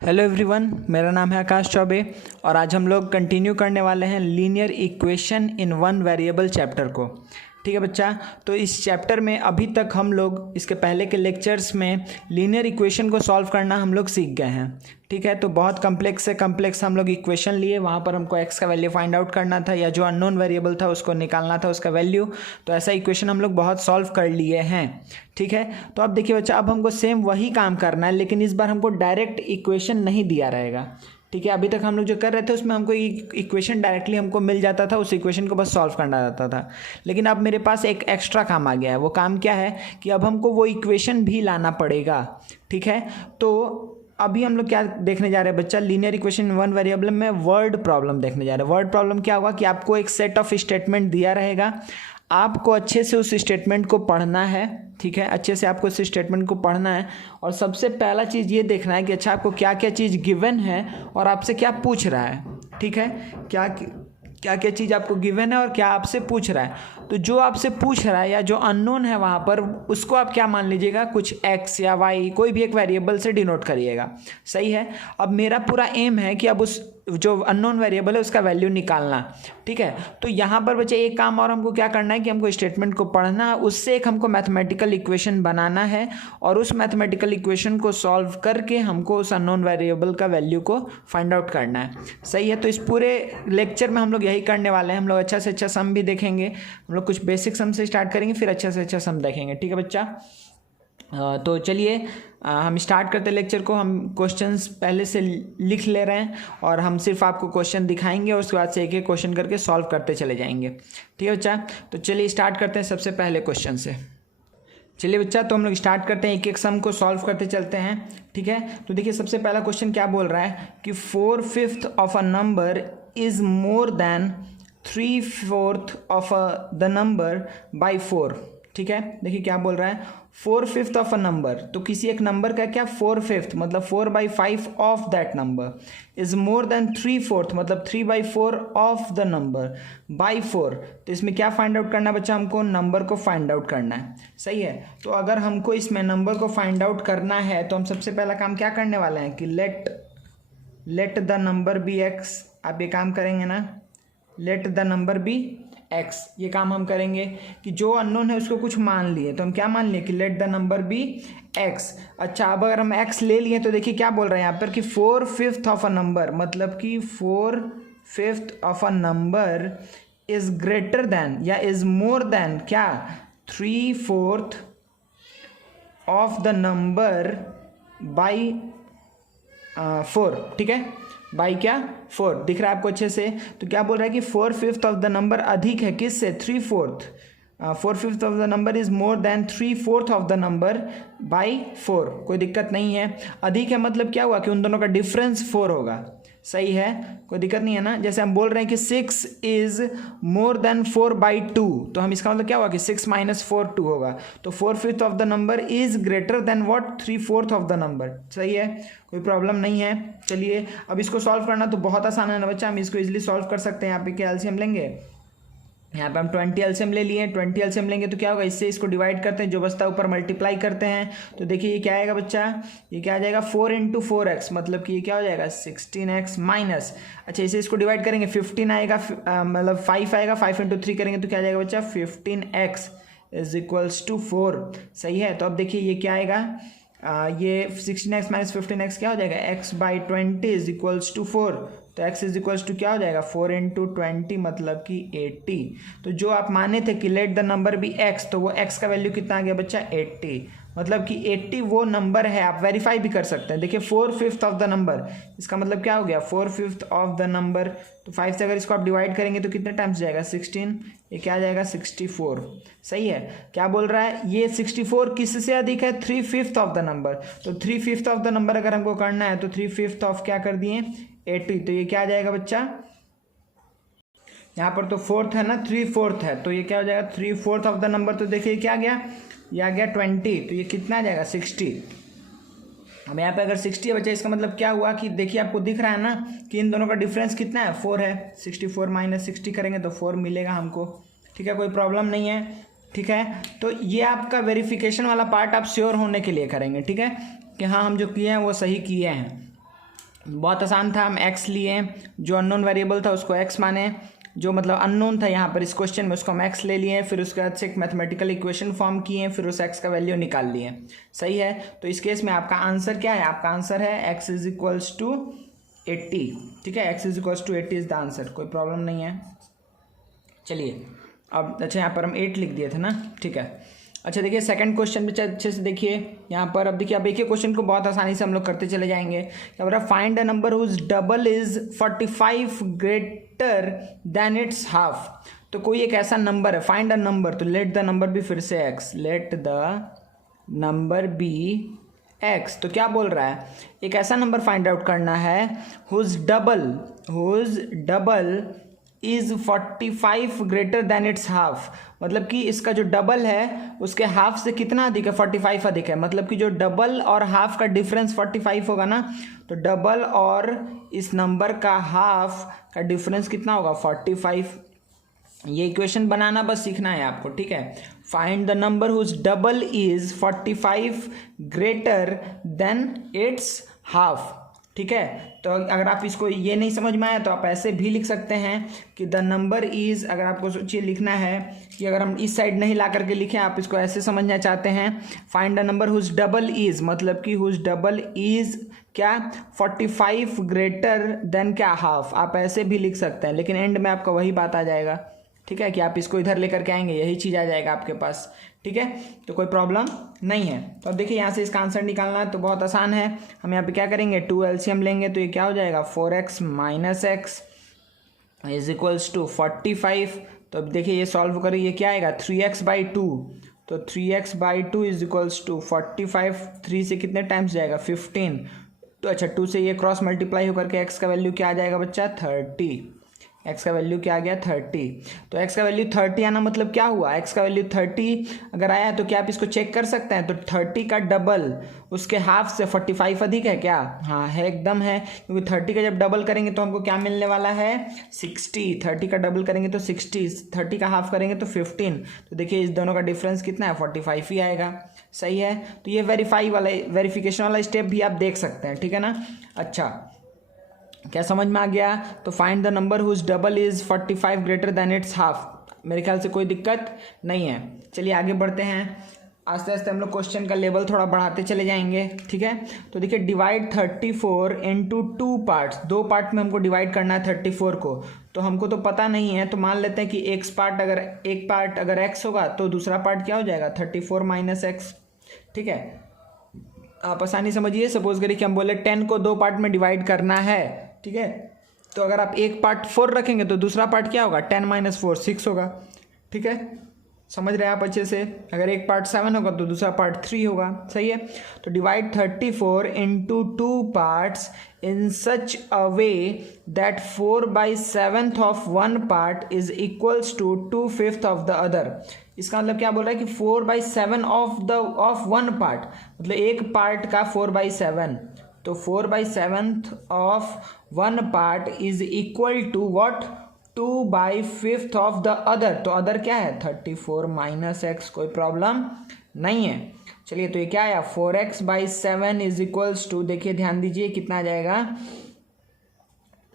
Hello everyone, मेरा नाम है आकाश चौबे और आज हम लोग कंटिन्यू करने वाले हैं linear equation in one variable chapter को। ठीक है बच्चा, तो इस चैप्टर में अभी तक हम लोग इसके पहले के लेक्चर्स में लीनियर इक्वेशन को सॉल्व करना हम लोग सीख गए हैं। ठीक है, तो बहुत कम्प्लेक्स से कम्प्लेक्स हम लोग इक्वेशन लिए, वहाँ पर हमको एक्स का वैल्यू फाइंड आउट करना था या जो अननोन वेरिएबल था उसको निकालना था उसका वैल्यू। तो ऐसा इक्वेशन हम लोग बहुत सॉल्व कर लिए हैं। ठीक है, तो अब देखिए बच्चा, अब हमको सेम वही काम करना है, लेकिन इस बार हमको डायरेक्ट इक्वेशन नहीं दिया रहेगा। ठीक है, अभी तक हम लोग जो कर रहे थे उसमें हमको इक्वेशन डायरेक्टली हमको मिल जाता था, उस इक्वेशन को बस सॉल्व करना रहता था। लेकिन अब मेरे पास एक एक्स्ट्रा काम आ गया है। वो काम क्या है कि अब हमको वो इक्वेशन भी लाना पड़ेगा। ठीक है, तो अभी हम लोग क्या देखने जा रहे हैं बच्चा, लीनियर इक्वेशन वन वेरिएबल में वर्ड प्रॉब्लम देखने जा रहे हैं। वर्ड प्रॉब्लम क्या होगा कि आपको एक सेट ऑफ स्टेटमेंट दिया रहेगा, आपको अच्छे से उस स्टेटमेंट को पढ़ना है। ठीक है, अच्छे से आपको उस स्टेटमेंट को पढ़ना है और सबसे पहला चीज़ ये देखना है कि अच्छा आपको क्या क्या चीज़ गिवन है और आपसे क्या पूछ रहा है। ठीक है, क्या क्या चीज़ आपको गिवन है और क्या आपसे पूछ रहा है। तो जो आपसे पूछ रहा है या जो अननोन है वहाँ पर, उसको आप क्या मान लीजिएगा, कुछ एक्स या वाई कोई भी एक वेरिएबल से डिनोट करिएगा। सही है, अब मेरा पूरा एम है कि अब उस जो अननोन वेरिएबल है उसका वैल्यू निकालना। ठीक है, तो यहाँ पर बच्चे एक काम और हमको क्या करना है कि हमको स्टेटमेंट को पढ़ना है, उससे एक हमको मैथमेटिकल इक्वेशन बनाना है और उस मैथमेटिकल इक्वेशन को सॉल्व करके हमको उस अननोन वेरिएबल का वैल्यू को फाइंड आउट करना है। सही है, तो इस पूरे लेक्चर में हम लोग यही करने वाले हैं। हम लोग अच्छा से अच्छा सम भी देखेंगे, हम लोग कुछ बेसिक सम से स्टार्ट करेंगे, फिर अच्छा से अच्छा सम देखेंगे। ठीक है बच्चा, तो चलिए हम स्टार्ट करते लेक्चर को। हम क्वेश्चंस पहले से लिख ले रहे हैं और हम सिर्फ आपको क्वेश्चन दिखाएंगे और उसके बाद से एक एक क्वेश्चन करके सॉल्व करते चले जाएंगे। ठीक है बच्चा, तो चलिए स्टार्ट करते हैं सबसे पहले क्वेश्चन से। चलिए बच्चा, तो हम लोग स्टार्ट करते हैं, एक एक सम को सॉल्व करते चलते हैं। ठीक है, तो देखिए सबसे पहला क्वेश्चन क्या बोल रहा है कि 4/5 of a number is more than 3/4 of the number by 4। ठीक है, देखिए क्या बोल रहा है, 4/5 ऑफ अ नंबर, तो किसी एक नंबर का क्या 4/5 मतलब 4/5 of that number is more than 3/4 मतलब 3/4 ऑफ द नंबर बाई 4। तो इसमें क्या फाइंड आउट करना है बच्चा, हमको नंबर को फाइंड आउट करना है। सही है, तो अगर हमको इसमें नंबर को फाइंड आउट करना है तो हम सबसे पहला काम क्या करने वाले हैं कि let the number be x. आप ये काम करेंगे ना, let the number be x, ये काम हम करेंगे कि जो अननोन है उसको कुछ मान लिए, तो हम क्या मान लिए कि let the number be x. अच्छा, अब अगर हम एक्स ले लिए तो देखिए क्या बोल रहे हैं यहाँ पर कि 4/5 ऑफ अ नंबर मतलब कि 4/5 of a number is greater than या इज मोर देन क्या 3/4 ऑफ द नंबर बाई 4। ठीक है, बाई क्या 4, दिख रहा है आपको अच्छे से। तो क्या बोल रहा है कि 4/5 ऑफ द नंबर अधिक है किससे 3/4। 4/5 of the number is more than 3/4 of the number by 4। कोई दिक्कत नहीं है, अधिक है मतलब क्या हुआ कि उन दोनों का डिफरेंस 4 होगा। सही है, कोई दिक्कत नहीं है ना। जैसे हम बोल रहे हैं कि 6 इज मोर देन 4/2, तो हम इसका मतलब क्या हुआ कि 6 - 4 2 होगा। तो 4/5 of the number is greater than what 3/4 of the number. सही है, कोई प्रॉब्लम नहीं है। चलिए अब इसको सॉल्व करना तो बहुत आसान है ना बच्चा, हम इसको इजीली सॉल्व कर सकते हैं। यहाँ पे क्या एलसीएम लेंगे, यहाँ पे हम 20 एलसीएम ले लिए। 20 एलसीएम लेंगे तो क्या होगा, इससे इसको डिवाइड करते हैं, जो बचता है ऊपर मल्टीप्लाई करते हैं। तो देखिए ये क्या आएगा बच्चा, ये क्या आ जाएगा 4 × 4x मतलब कि ये क्या हो जाएगा 16x माइनस, अच्छा इसे इसको डिवाइड करेंगे 15 आएगा, मतलब 5 आएगा, 5 × 3 करेंगे तो क्या आ जाएगा बच्चा 15x इज इक्वल्स टू 4। सही है, तो अब देखिए ये क्या आएगा, ये 16x - 15x क्या हो जाएगा x/20 इज इक्वल्स टू 4। तो x इज इक्वल्स टू क्या हो जाएगा 4 × 20 मतलब कि 80। तो जो आप माने थे कि let the number be x, तो वो x का वैल्यू कितना आ गया बच्चा 80, मतलब कि 80 वो नंबर है। आप वेरीफाई भी कर सकते हैं, देखिए 4/5 ऑफ द नंबर, इसका मतलब क्या हो गया 4/5 ऑफ द नंबर। तो 5 से अगर इसको आप डिवाइड करेंगे तो कितने टाइम्स जाएगा 16, ये क्या आ जाएगा 64। सही है, क्या बोल रहा है ये 64 किससे अधिक है 3/5 ऑफ द नंबर। तो 3/5 ऑफ द नंबर अगर हमको करना है तो 3/5 ऑफ क्या कर दिए 80, तो ये क्या आ जाएगा बच्चा, यहाँ पर तो 4th है ना 3/4 है, तो ये क्या हो जाएगा 3/4 ऑफ द नंबर। तो देखिए क्या गया, ये आ गया 20, तो ये कितना आ जाएगा 60। अब यहाँ पे अगर 60 है बच्चा, इसका मतलब क्या हुआ कि देखिए आपको दिख रहा है ना कि इन दोनों का डिफरेंस कितना है 4 है। 64 - 60 करेंगे तो 4 मिलेगा हमको। ठीक है, कोई प्रॉब्लम नहीं है। ठीक है, तो ये आपका वेरिफिकेशन वाला पार्ट आप श्योर होने के लिए करेंगे। ठीक है, कि हाँ हम जो किए हैं वो सही किए हैं। बहुत आसान था, हम x लिए, जो अननोन वेरिएबल था उसको x माने, जो मतलब अननोन था यहाँ पर इस क्वेश्चन में उसको हम x ले लिए, फिर उसके बाद से एक मैथमेटिकल इक्वेशन फॉर्म किए, फिर उस x का वैल्यू निकाल लिए। सही है, तो इस केस में आपका आंसर क्या है? आपका आंसर है x इज इक्वल्स टू 80। ठीक है, x is equals to 80 is the answer, कोई प्रॉब्लम नहीं है। चलिए अब अच्छा यहाँ पर हम 8 लिख दिए थे ना, ठीक है। अच्छा देखिए सेकंड क्वेश्चन भी अच्छे से देखिए यहाँ पर। अब देखिए, अब एक ही क्वेश्चन को बहुत आसानी से हम लोग करते चले जाएंगे। क्या बोल रहा है? Find a number whose double is 45 greater than its half. तो कोई एक ऐसा नंबर है, फाइंड अ नंबर, तो लेट द नंबर बी, फिर से x, let the number be x। तो क्या बोल रहा है? एक ऐसा नंबर फाइंड आउट करना है whose double is 45 greater than its half. मतलब कि इसका जो डबल है उसके हाफ से कितना अधिक है? 45 अधिक है। मतलब कि जो डबल और हाफ का डिफरेंस 45 होगा ना, तो डबल और इस नंबर का हाफ का डिफरेंस कितना होगा? 45। ये इक्वेशन बनाना बस सीखना है आपको, ठीक है। Find the number whose double is 45 greater than its half. ठीक है, तो अगर आप इसको ये नहीं समझ में आया तो आप ऐसे भी लिख सकते हैं कि द नंबर इज, अगर आपको सोचिए लिखना है कि अगर हम इस साइड नहीं ला करके लिखें, आप इसको ऐसे समझना चाहते हैं, find the number whose double is, मतलब कि हुज डबल इज क्या? 45 ग्रेटर देन क्या? हाफ। आप ऐसे भी लिख सकते हैं, लेकिन एंड में आपका वही बात आ जाएगा। ठीक है, कि आप इसको इधर लेकर के आएंगे, यही चीज़ आ जाएगा आपके पास। ठीक है, तो कोई प्रॉब्लम नहीं है। तो अब देखिए यहाँ से इसका आंसर निकालना है तो बहुत आसान है। हम यहाँ पे क्या करेंगे? 2 LCM लेंगे, तो ये क्या हो जाएगा? 4x minus x is equals to 45। तो अब देखिए ये सॉल्व करिए, ये क्या आएगा? 3x/2। तो 3x/2 इज इक्वल्स टू 45। 3 से कितने टाइम्स जाएगा? 15। तो अच्छा 2 से ये क्रॉस मल्टीप्लाई होकर के x का वैल्यू क्या आ जाएगा बच्चा? 30। x का वैल्यू क्या आ गया? 30। तो x का वैल्यू 30 आना मतलब क्या हुआ? x का वैल्यू 30 अगर आया है तो क्या आप इसको चेक कर सकते हैं? तो 30 का डबल उसके हाफ से 45 अधिक है क्या? हाँ है, एकदम है, क्योंकि 30 का जब डबल करेंगे तो हमको क्या मिलने वाला है? 60। 30 का डबल करेंगे तो 60, 30 का हाफ करेंगे तो 15। तो देखिए इस दोनों का डिफरेंस कितना है? 45 ही आएगा। सही है, तो ये वेरिफिकेशन वाला स्टेप भी आप देख सकते हैं। ठीक है ना? अच्छा, क्या समझ में आ गया? तो find the number whose double is 45 greater than its half. मेरे ख्याल से कोई दिक्कत नहीं है। चलिए आगे बढ़ते हैं, आस्ते आस्ते हम लोग क्वेश्चन का लेवल थोड़ा बढ़ाते चले जाएंगे। ठीक है, तो देखिए डिवाइड 34 इंटू 2 पार्ट्स। 2 पार्ट में हमको डिवाइड करना है 34 को। तो हमको तो पता नहीं है, तो मान लेते हैं कि एक पार्ट अगर x होगा तो दूसरा पार्ट क्या हो जाएगा? 34 माइनस एक्स। ठीक है, आप आसानी समझिए। सपोज करिए कि हम बोले 10 को 2 पार्ट में डिवाइड करना है। ठीक है, तो अगर आप एक पार्ट 4 रखेंगे तो दूसरा पार्ट क्या होगा? 10 माइनस 4 6 होगा। ठीक है, समझ रहे हैं आप अच्छे से? अगर एक पार्ट 7 होगा तो दूसरा पार्ट 3 होगा। सही है, तो divide 34 into 2 parts in such a way that 4/7 of one part is equals to 2/5 of the other. इसका मतलब क्या बोल रहा है कि 4/7 ऑफ वन पार्ट, मतलब एक पार्ट का 4/7। तो 4/7 of one part is equal to what? 2/5 of the other. तो अदर क्या है? 34 माइनस एक्स। कोई प्रॉब्लम नहीं है। चलिए, तो ये क्या आया? 4x/7 इज इक्वल्स टू, देखिए ध्यान दीजिए कितना आ जाएगा?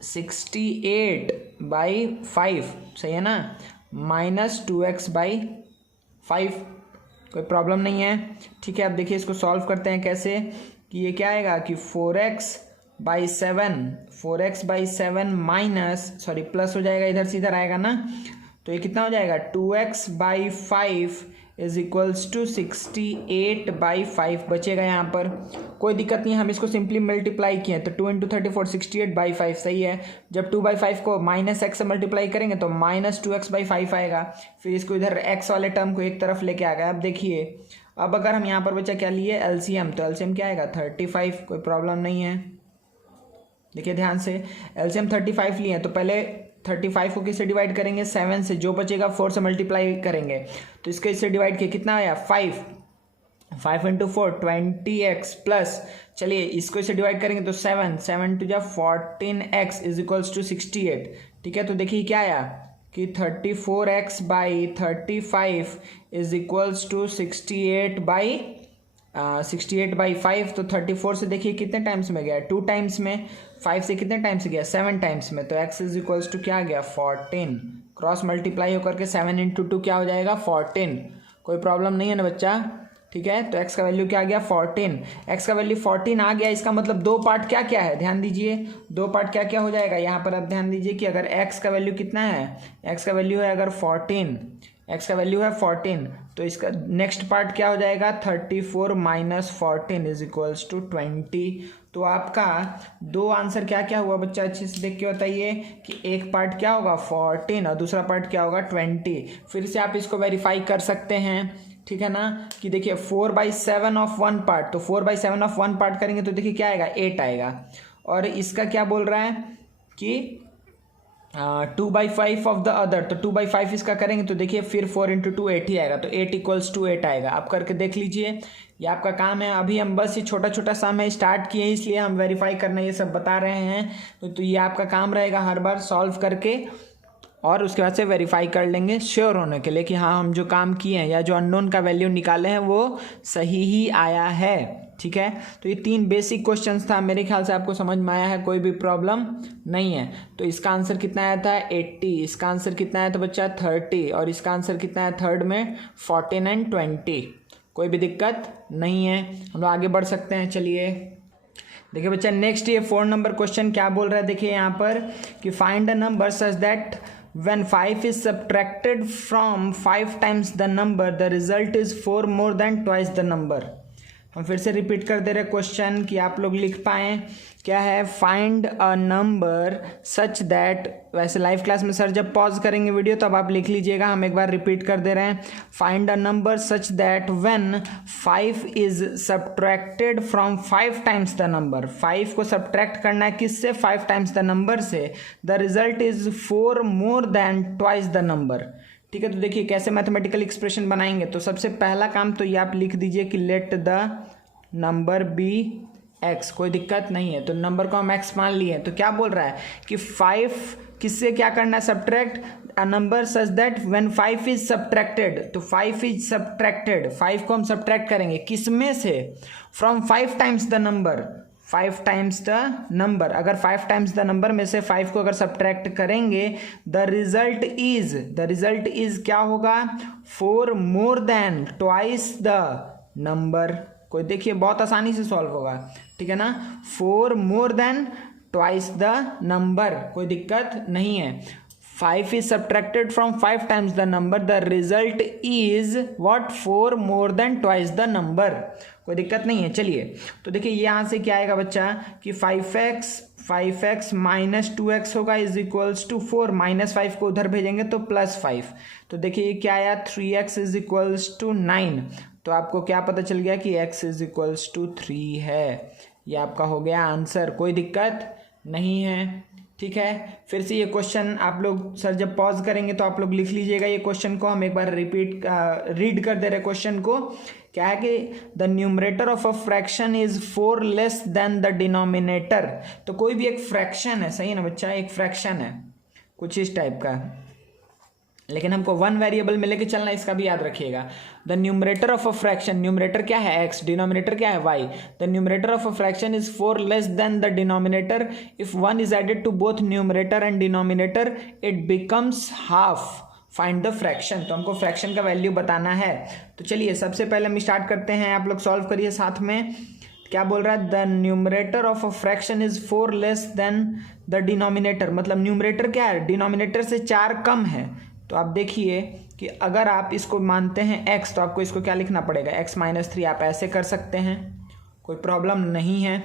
68/5। सही है ना? Minus 2x/5। कोई प्रॉब्लम नहीं है। ठीक है, अब देखिए इसको सॉल्व करते हैं कैसे, कि ये क्या आएगा कि 4x/7 माइनस, सॉरी प्लस हो जाएगा, इधर से इधर आएगा ना, तो ये कितना हो जाएगा? 2x/5 इज इक्वल्स टू 68/5 बचेगा यहाँ पर। कोई दिक्कत नहीं, हम इसको सिंपली मल्टीप्लाई किए तो 2 इंटू 34 68/5। सही है, जब 2/5 को माइनस एक्स से मल्टीप्लाई करेंगे तो माइनस 2x/5 आएगा। फिर इसको इधर x वाले टर्म को एक तरफ लेके आ गया। अब देखिए, अब अगर हम यहाँ पर बच्चा क्या लिए? LCM। तो LCM क्या आएगा? 35। कोई प्रॉब्लम नहीं है। देखिए ध्यान से, LCM 35 लिए, तो पहले 35 को किससे डिवाइड करेंगे? 7 से। जो बचेगा 4 से मल्टीप्लाई करेंगे, तो इसके इससे डिवाइड किया, कितना आया? 5। 5 इंटू 4 20x प्लस, चलिए इसको इससे डिवाइड करेंगे तो 7 टू जा 14x इज इक्वल्स टू 68। ठीक है, तो देखिए क्या आया कि 34x/35 इज इक्वल्स टू 68/5। 68/5, तो 34 से देखिए कितने टाइम्स में गया, 2 टाइम्स में, 5 से कितने टाइम्स गया, 7 टाइम्स में, तो x इज इक्वल्स टू क्या आ गया 14, क्रॉस मल्टीप्लाई होकर के 7 इंटू 2 क्या हो जाएगा 14। कोई प्रॉब्लम नहीं है ना बच्चा, ठीक है। तो x का वैल्यू क्या आ गया 14, x का वैल्यू 14 आ गया। इसका मतलब दो पार्ट क्या क्या है, ध्यान दीजिए, दो पार्ट क्या क्या हो जाएगा यहाँ पर। आप ध्यान दीजिए कि अगर x का वैल्यू कितना है, x का वैल्यू है अगर 14, x का वैल्यू है 14, तो इसका नेक्स्ट पार्ट क्या हो जाएगा 34 माइनस 14 इज इक्वल्स टू 20। तो आपका दो आंसर क्या क्या हुआ बच्चा, अच्छे से देख के बताइए कि एक पार्ट क्या होगा 14 और दूसरा पार्ट क्या होगा 20। फिर से आप इसको वेरीफाई कर सकते हैं, ठीक है ना, कि देखिए 4/7 ऑफ वन पार्ट, तो 4/7 ऑफ वन पार्ट करेंगे तो देखिए क्या आएगा 8 आएगा। और इसका क्या बोल रहा है कि 2/5 ऑफ द अदर, तो 2/5 इसका करेंगे तो देखिए फिर 4 इंटू 2 8 ही आएगा, तो 8 इक्वल्स टू 8 आएगा। आप करके देख लीजिए, ये आपका काम है। अभी हम बस ये छोटा छोटा सा हमें स्टार्ट किए इसलिए हम वेरीफाई करना ये सब बता रहे हैं। तो ये आपका काम रहेगा हर बार सॉल्व करके और उसके बाद से वेरीफाई कर लेंगे श्योर होने के लिए कि हाँ हम जो काम किए हैं या जो अननोन का वैल्यू निकाले हैं वो सही ही आया है, ठीक है। तो ये 3 बेसिक क्वेश्चंस था, मेरे ख्याल से आपको समझ में आया है, कोई भी प्रॉब्लम नहीं है। तो इसका आंसर कितना आया था 80, इसका आंसर कितना आया था बच्चा 30, और इसका आंसर कितना है थर्ड में 14 एंड 20। कोई भी दिक्कत नहीं है, हम लोग आगे बढ़ सकते हैं। चलिए देखिए बच्चा नेक्स्ट ये 4 नंबर क्वेश्चन क्या बोल रहा है, देखिए यहाँ पर कि find a number such that when 5 is subtracted from 5 times the number the result is 4 more than twice the number। हम फिर से रिपीट कर दे रहे क्वेश्चन कि आप लोग लिख पाएँ। क्या है, find a number such that, वैसे लाइव क्लास में सर जब पॉज करेंगे वीडियो तब आप लिख लीजिएगा, हम एक बार रिपीट कर दे रहे हैं। Find a number such that when 5 is subtracted from 5 times the number, 5 को सब्ट्रैक्ट करना है किससे 5 टाइम्स द नंबर से, the result is 4 more than twice the number. ठीक है, तो देखिए कैसे मैथमेटिकल एक्सप्रेशन बनाएंगे। तो सबसे पहला काम तो ये आप लिख दीजिए कि let the number be x, कोई दिक्कत नहीं है। तो नंबर को हम एक्स मान लिए, तो क्या बोल रहा है कि 5 किससे क्या करना है subtract a number such that when 5 is subtracted, तो 5 इज सब्ट्रैक्टेड, 5 को हम सब्ट्रैक्ट करेंगे किसमें से, from 5 times the number, 5 times the number. अगर 5 टाइम्स द नंबर में से 5 को अगर सब्ट्रैक्ट करेंगे द रिजल्ट इज क्या होगा 4 more than twice the number. कोई देखिए बहुत आसानी से सॉल्व होगा, ठीक है ना, 4 more than twice the number, कोई दिक्कत नहीं है। 5 is subtracted from 5 times the number, the result is what 4 more than twice the number, कोई दिक्कत नहीं है। चलिए तो देखिए यहाँ से क्या आएगा बच्चा कि 5x माइनस 2x होगा इज इक्वल्स टू 4, -5 को उधर भेजेंगे तो +5, तो देखिए ये क्या आया 3x इज इक्वल्स टू 9। तो आपको क्या पता चल गया कि x इज इक्वल्स टू 3 है, ये आपका हो गया आंसर, कोई दिक्कत नहीं है। ठीक है, फिर से ये क्वेश्चन आप लोग सर जब पॉज करेंगे तो आप लोग लिख लीजिएगा ये क्वेश्चन को, हम एक बार रीड कर दे रहे क्वेश्चन को। क्या है कि the numerator of a fraction is 4 less than the denominator. तो कोई भी एक फ्रैक्शन है, सही है ना बच्चा, एक फ्रैक्शन है कुछ इस टाइप का, लेकिन हमको 1 वेरिएबल में लेके चलना, इसका भी याद रखिएगा। The numerator of a fraction, numerator क्या है x, डिनोमिनेटर क्या है y। The numerator of a fraction is 4 less than the denominator, if 1 is added to both numerator and denominator it becomes half, find the fraction. तो हमको fraction का value बताना है। तो चलिए सबसे पहले हम स्टार्ट करते हैं, आप लोग सॉल्व करिए साथ में। क्या बोल रहा है, the numerator of a fraction is 4 less than the denominator, मतलब न्यूमरेटर क्या है, डिनोमिनेटर से 4 कम है। तो आप देखिए कि अगर आप इसको मानते हैं x, तो आपको इसको क्या लिखना पड़ेगा x - 3, आप ऐसे कर सकते हैं, कोई प्रॉब्लम नहीं है,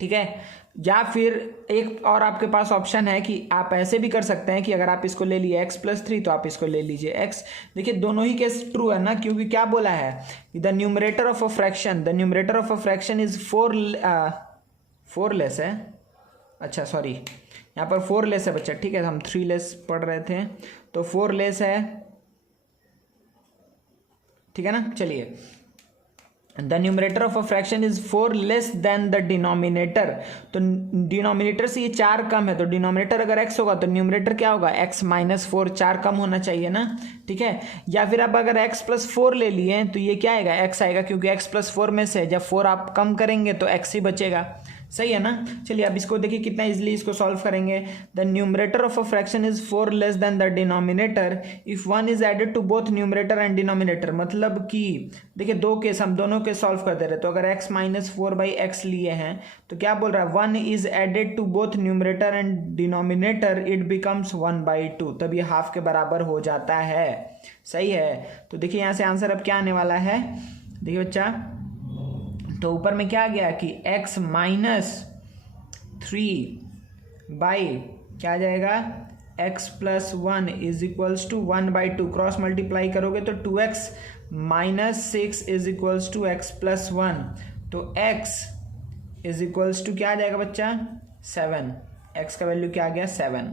ठीक है। या फिर एक और आपके पास ऑप्शन है कि आप ऐसे भी कर सकते हैं कि अगर आप इसको ले लिए x + 3 तो आप इसको ले लीजिए x। देखिए दोनों ही केस ट्रू है ना, क्योंकि क्या बोला है, the numerator of a fraction is 4 less है, अच्छा सॉरी यहाँ पर 4 लेस है बच्चा, ठीक है, हम 3 लेस पढ़ रहे थे, तो 4 लेस है, ठीक है ना। चलिए the numerator of a fraction is 4 less than the denominator. तो डिनोमिनेटर से ये 4 कम है, तो डिनोमिनेटर अगर x होगा तो न्यूमरेटर क्या होगा, x माइनस 4, 4 कम होना चाहिए ना, ठीक है। या फिर आप अगर x प्लस 4 ले लिए तो ये क्या आएगा, x आएगा, क्योंकि x प्लस 4 में से जब 4 आप कम करेंगे तो x ही बचेगा, सही है ना। चलिए अब इसको देखिए कितना इजीली इसको सॉल्व करेंगे। The numerator of a fraction is 4 less than the denominator if 1 is added to both numerator and denominator. मतलब कि देखिए दो केस, हम दोनों के सॉल्व करते रहे, तो अगर x माइनस 4/x लिए हैं तो क्या बोल रहा है, 1 is added to both numerator and denominator it becomes 1/2, तब ये हाफ के बराबर हो जाता है, सही है। तो देखिए यहाँ से आंसर अब क्या आने वाला है, देखिए बच्चा, तो ऊपर में क्या आ गया कि x माइनस 3 बाई क्या आ जाएगा, x plus 1 is equals to 1/2, cross multiply करोगे तो 2x minus 6 is equals to x plus 1, तो x इज इक्वल्स टू क्या आ जाएगा बच्चा, 7। x का वैल्यू क्या आ गया, 7।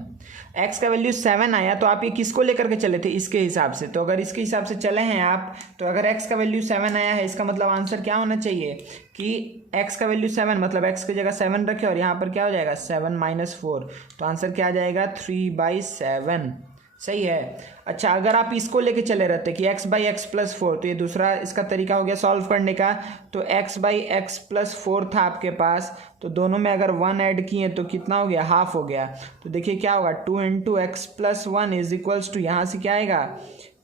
x का वैल्यू 7 आया तो आप ये किसको लेकर के चले थे, इसके हिसाब से। तो अगर इसके हिसाब से चले हैं आप, तो अगर x का वैल्यू 7 आया है, इसका मतलब आंसर क्या होना चाहिए कि x का वैल्यू 7, मतलब x की जगह 7 रखे और यहाँ पर क्या हो जाएगा 7 माइनस 4, तो आंसर क्या आ जाएगा 3/7, सही है। अच्छा अगर आप इसको लेके चले रहते कि x/x प्लस 4, तो ये दूसरा इसका तरीका हो गया सॉल्व करने का। तो x/x प्लस 4 था आपके पास, तो दोनों में अगर 1 ऐड किए तो कितना हो गया, हाफ हो गया। तो देखिए क्या होगा, 2 into x plus 1 is equals to, यहाँ से क्या आएगा,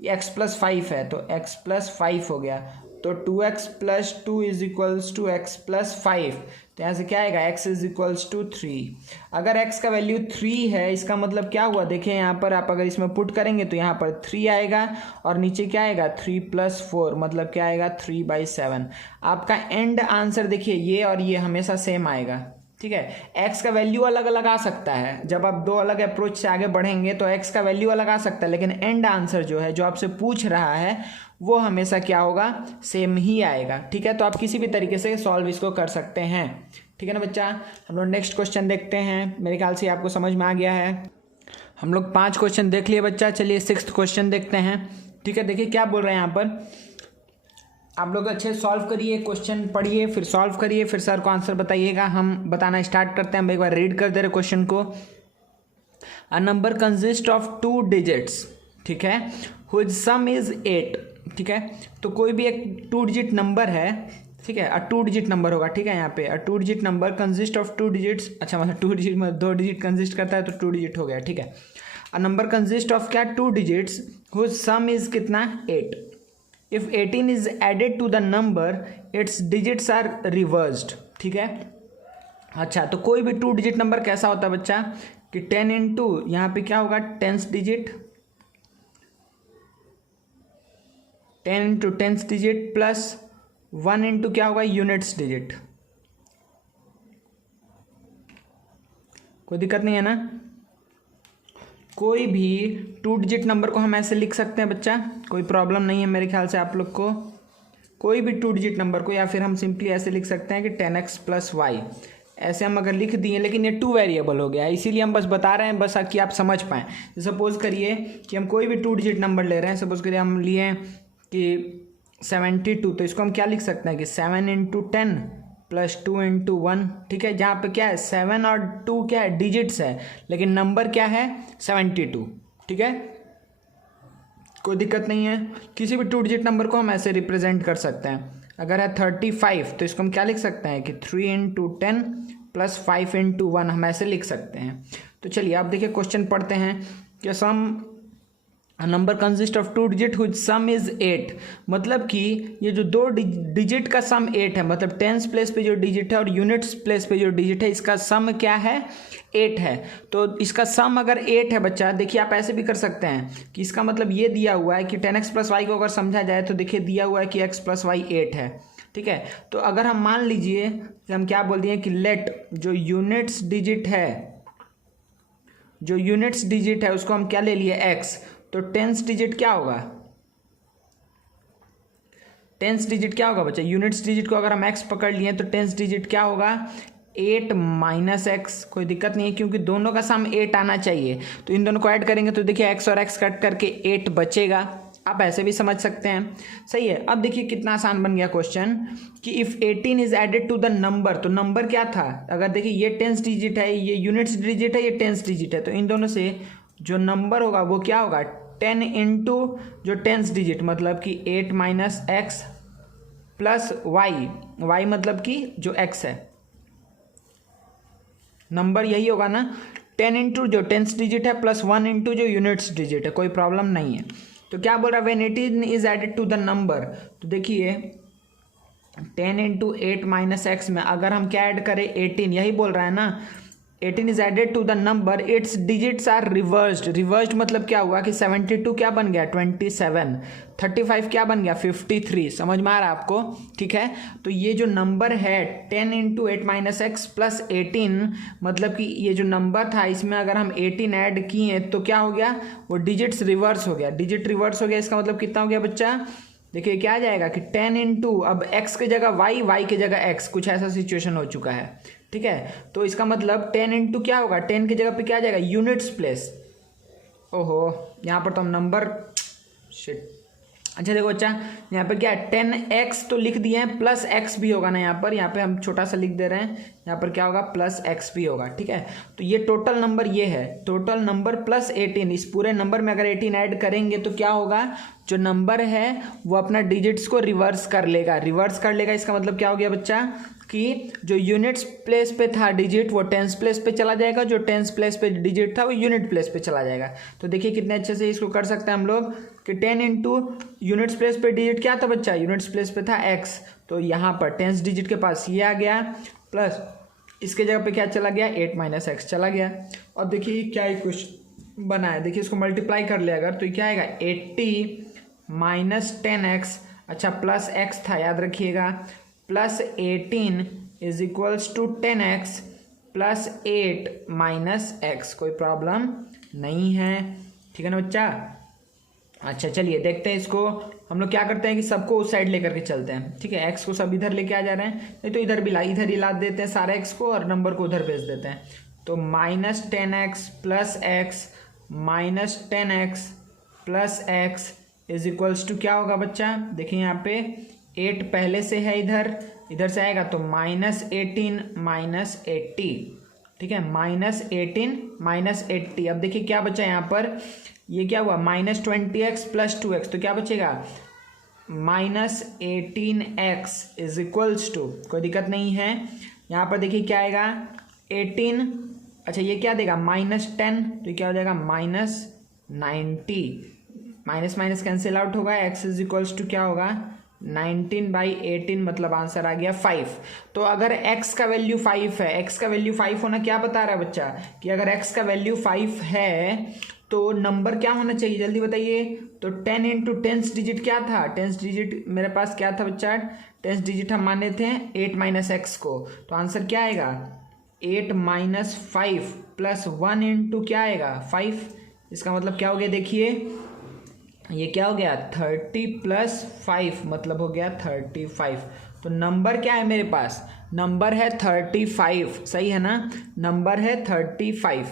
x प्लस 5 है तो x प्लस 5 हो गया, तो 2x plus 2 is equals to x plus 5, तो यहाँ से क्या आएगा, x इज इक्वल्स टू 3। अगर x का वैल्यू 3 है, इसका मतलब क्या हुआ, देखिए यहाँ पर आप अगर इसमें पुट करेंगे तो यहाँ पर 3 आएगा और नीचे क्या आएगा 3 प्लस 4, मतलब क्या आएगा 3/7। आपका एंड आंसर देखिए ये और ये हमेशा सेम आएगा, ठीक है। x का वैल्यू अलग अलग आ सकता है, जब आप दो अलग अप्रोच से आगे बढ़ेंगे तो x का वैल्यू अलग आ सकता है, लेकिन एंड आंसर जो है, जो आपसे पूछ रहा है, वो हमेशा क्या होगा, सेम ही आएगा, ठीक है। तो आप किसी भी तरीके से सॉल्व इसको कर सकते हैं, ठीक है ना बच्चा। हम लोग नेक्स्ट क्वेश्चन देखते हैं, मेरे ख्याल से आपको समझ में आ गया है। हम लोग 5 क्वेश्चन देख लिए बच्चा, चलिए 6th क्वेश्चन देखते हैं, ठीक है। देखिए क्या बोल रहे हैं यहाँ पर, आप लोग अच्छे सॉल्व करिए, क्वेश्चन पढ़िए, फिर सॉल्व करिए, फिर सर को आंसर बताइएगा। हम बताना स्टार्ट करते हैं, हम एक बार रीड कर दे रहे क्वेश्चन को। A number consist of 2 digits, ठीक है, हुज सम इज 8, ठीक है। तो कोई भी एक 2 डिजिट नंबर है, ठीक है, 2 डिजिट नंबर होगा, ठीक है। यहाँ पे 2 digit number consist of 2 digits, अच्छा मतलब 2 डिजिट में 2 डिजिट कंसिस्ट करता है तो 2 डिजिट हो गया, ठीक है। अ नंबर कंसिस्ट ऑफ क्या, 2 डिजिट्स हुज सम इज कितना, 8। If 18 is added to the number its digits are reversed, ठीक है। अच्छा तो कोई भी 2 डिजिट नंबर कैसा होता है बच्चा कि 10 इंटू यहाँ पे क्या होगा 10th digit, 10 into 10th digit plus 1 into क्या होगा यूनिट्स डिजिट। कोई दिक्कत नहीं है ना, कोई भी 2 डिजिट नंबर को हम ऐसे लिख सकते हैं बच्चा, कोई प्रॉब्लम नहीं है मेरे ख्याल से आप लोग को। कोई भी 2 डिजिट नंबर को, या फिर हम सिंपली ऐसे लिख सकते हैं कि 10x प्लस वाई, ऐसे हम अगर लिख दिए, लेकिन ये 2 वेरिएबल हो गया, इसीलिए हम बस बता रहे हैं, बस कि आप समझ पाएँ। सपोज करिए कि हम कोई भी 2 डिजिट नंबर ले रहे हैं, सपोज करिए हम लिए कि 72, तो इसको हम क्या लिख सकते हैं कि 7 इंटू 10 प्लस 2 इंटू 1, ठीक है। जहाँ पे क्या है 7 और 2 क्या है डिजिट्स है, लेकिन नंबर क्या है 72, ठीक है। कोई दिक्कत नहीं है, किसी भी 2 डिजिट नंबर को हम ऐसे रिप्रेजेंट कर सकते हैं। अगर है 35 तो इसको हम क्या लिख सकते हैं कि 3 इंटू 10 प्लस 5 इंटू 1, हम ऐसे लिख सकते हैं। तो चलिए आप देखिए क्वेश्चन पढ़ते हैं कि some number consist of 2 digit whose sum is 8, मतलब कि ये जो 2 डिजिट का सम 8 है, मतलब 10th प्लेस पे जो डिजिट है और यूनिट्स प्लेस पे जो डिजिट है, इसका सम क्या है 8 है। तो इसका सम अगर 8 है बच्चा, देखिए आप ऐसे भी कर सकते हैं कि इसका मतलब ये दिया हुआ है कि 10x प्लस वाई को अगर समझा जाए तो देखिए दिया हुआ है कि x प्लस वाई 8 है, ठीक है। तो अगर हम मान लीजिए कि हम क्या बोल दिए कि लेट जो यूनिट्स डिजिट है, जो यूनिट्स डिजिट है उसको हम क्या ले लिए x, तो 10th डिजिट क्या होगा, 10th डिजिट क्या होगा बच्चा, यूनिट्स डिजिट को अगर हम x पकड़ लिए तो 10th डिजिट क्या होगा 8 माइनस एक्स। कोई दिक्कत नहीं है क्योंकि दोनों का सम 8 आना चाहिए, तो इन दोनों को ऐड करेंगे तो देखिए x और x कट करके 8 बचेगा, आप ऐसे भी समझ सकते हैं। सही है। अब देखिए कितना आसान बन गया क्वेश्चन कि if 18 is added to the number, तो नंबर क्या था, अगर देखिए ये टेंस डिजिट है, ये यूनिट्स डिजिट है, ये टेंस डिजिट है, तो इन दोनों से जो नंबर होगा वो क्या होगा 10 इंटू जो टेंस डिजिट मतलब कि 8 minus x plus y, y मतलब कि जो एक्स है, नंबर यही होगा ना 10 इंटू जो टेंस डिजिट है प्लस 1 इंटू जो यूनिट्स डिजिट है, कोई प्रॉब्लम नहीं है। तो क्या बोल रहा है, when 18 is added to the number, तो देखिए 10 इंटू 8 माइनस एक्स में अगर हम क्या ऐड करें 18, यही बोल रहा है ना 18 is added to the number, its digits are reversed. Reversed मतलब क्या हुआ कि 72 क्या बन गया 27, 35 क्या बन गया 53। समझ में आ रहा है आपको? ठीक है। तो ये जो नंबर है 10 इंटू 8 माइनस एक्स प्लस 18, मतलब कि ये जो नंबर था इसमें अगर हम 18 ऐड किए तो क्या हो गया, वो डिजिट्स रिवर्स हो गया। डिजिट रिवर्स हो गया, इसका मतलब कितना हो गया बच्चा, देखिए क्या आ जाएगा कि 10 इंटू अब x की जगह y, y की जगह x, कुछ ऐसा सिचुएशन हो चुका है। ठीक है। तो इसका मतलब 10 इंटू क्या होगा, 10 की जगह पे क्या आ जाएगा यूनिट्स प्लेस। ओहो, यहाँ पर तो हम नंबर शिट। अच्छा देखो बच्चा, यहाँ पे क्या है 10x तो लिख दिए हैं, प्लस x भी होगा ना यहाँ पे हम छोटा सा लिख दे रहे हैं, यहाँ पर क्या होगा प्लस x भी होगा। ठीक है। तो ये टोटल नंबर ये है, टोटल नंबर प्लस 18, इस पूरे नंबर में अगर 18 ऐड करेंगे तो क्या होगा, जो नंबर है वो अपना डिजिट्स को रिवर्स कर लेगा। रिवर्स कर लेगा इसका मतलब क्या हो गया बच्चा कि जो यूनिट्स प्लेस पे था डिजिट वो टेंस प्लेस पे चला जाएगा, जो टेंस प्लेस पे डिजिट था वो यूनिट प्लेस पे चला जाएगा। तो देखिए कितने अच्छे से इसको कर सकते हैं हम लोग कि 10 इंटू यूनिट्स प्लेस पे डिजिट क्या था बच्चा, यूनिट्स प्लेस पे था x, तो यहाँ पर टेंस डिजिट के पास ये आ गया, प्लस इसके जगह पे क्या चला गया 8 माइनस एक्स चला गया। और देखिए क्या क्वेश्चन बना है, देखिए इसको मल्टीप्लाई कर ले अगर तो क्या आएगा 80 माइनस 10x, अच्छा प्लस x था याद रखिएगा, plus 18 is equals to 10x plus 8 minus x, कोई प्रॉब्लम नहीं है। ठीक है ना बच्चा? अच्छा चलिए देखते हैं इसको, हम लोग क्या करते हैं कि सबको उस साइड लेकर के चलते हैं। ठीक है, एक्स को सब इधर लेके आ जा रहे हैं, नहीं तो इधर भी इधर ही ला देते हैं सारे एक्स को और नंबर को उधर भेज देते हैं। तो minus 10x plus x minus 10x plus x is equals to क्या होगा बच्चा, देखिए यहाँ पे 8 पहले से है, इधर से आएगा तो माइनस 18 माइनस 80। ठीक है, माइनस 18 माइनस 80। अब देखिए क्या बचा यहाँ पर, ये क्या हुआ माइनस 20x प्लस 2x, तो क्या बचेगा minus 18x is equals to, कोई दिक्कत नहीं है। यहाँ पर देखिए क्या आएगा 18, अच्छा ये क्या देगा माइनस 10, तो ये क्या हो जाएगा minus 90, minus minus cancel out होगा, x इज इक्वल्स टू क्या होगा 19/18, मतलब आंसर आ गया 5। तो अगर x का वैल्यू 5 है, x का वैल्यू 5 होना क्या बता रहा है बच्चा कि अगर x का वैल्यू 5 है तो नंबर क्या होना चाहिए जल्दी बताइए। तो 10 इंटू टेंस डिजिट क्या था, टेंस डिजिट मेरे पास क्या था बच्चा, टेंस डिजिट हम माने थे 8 माइनस एक्स को, तो आंसर क्या आएगा 8 माइनस 5 प्लस 1 इंटू क्या आएगा 5। इसका मतलब क्या हो गया, देखिए ये क्या हो गया 30 प्लस 5 मतलब हो गया 35। तो नंबर क्या है मेरे पास, नंबर है 35, सही है ना, नंबर है 35।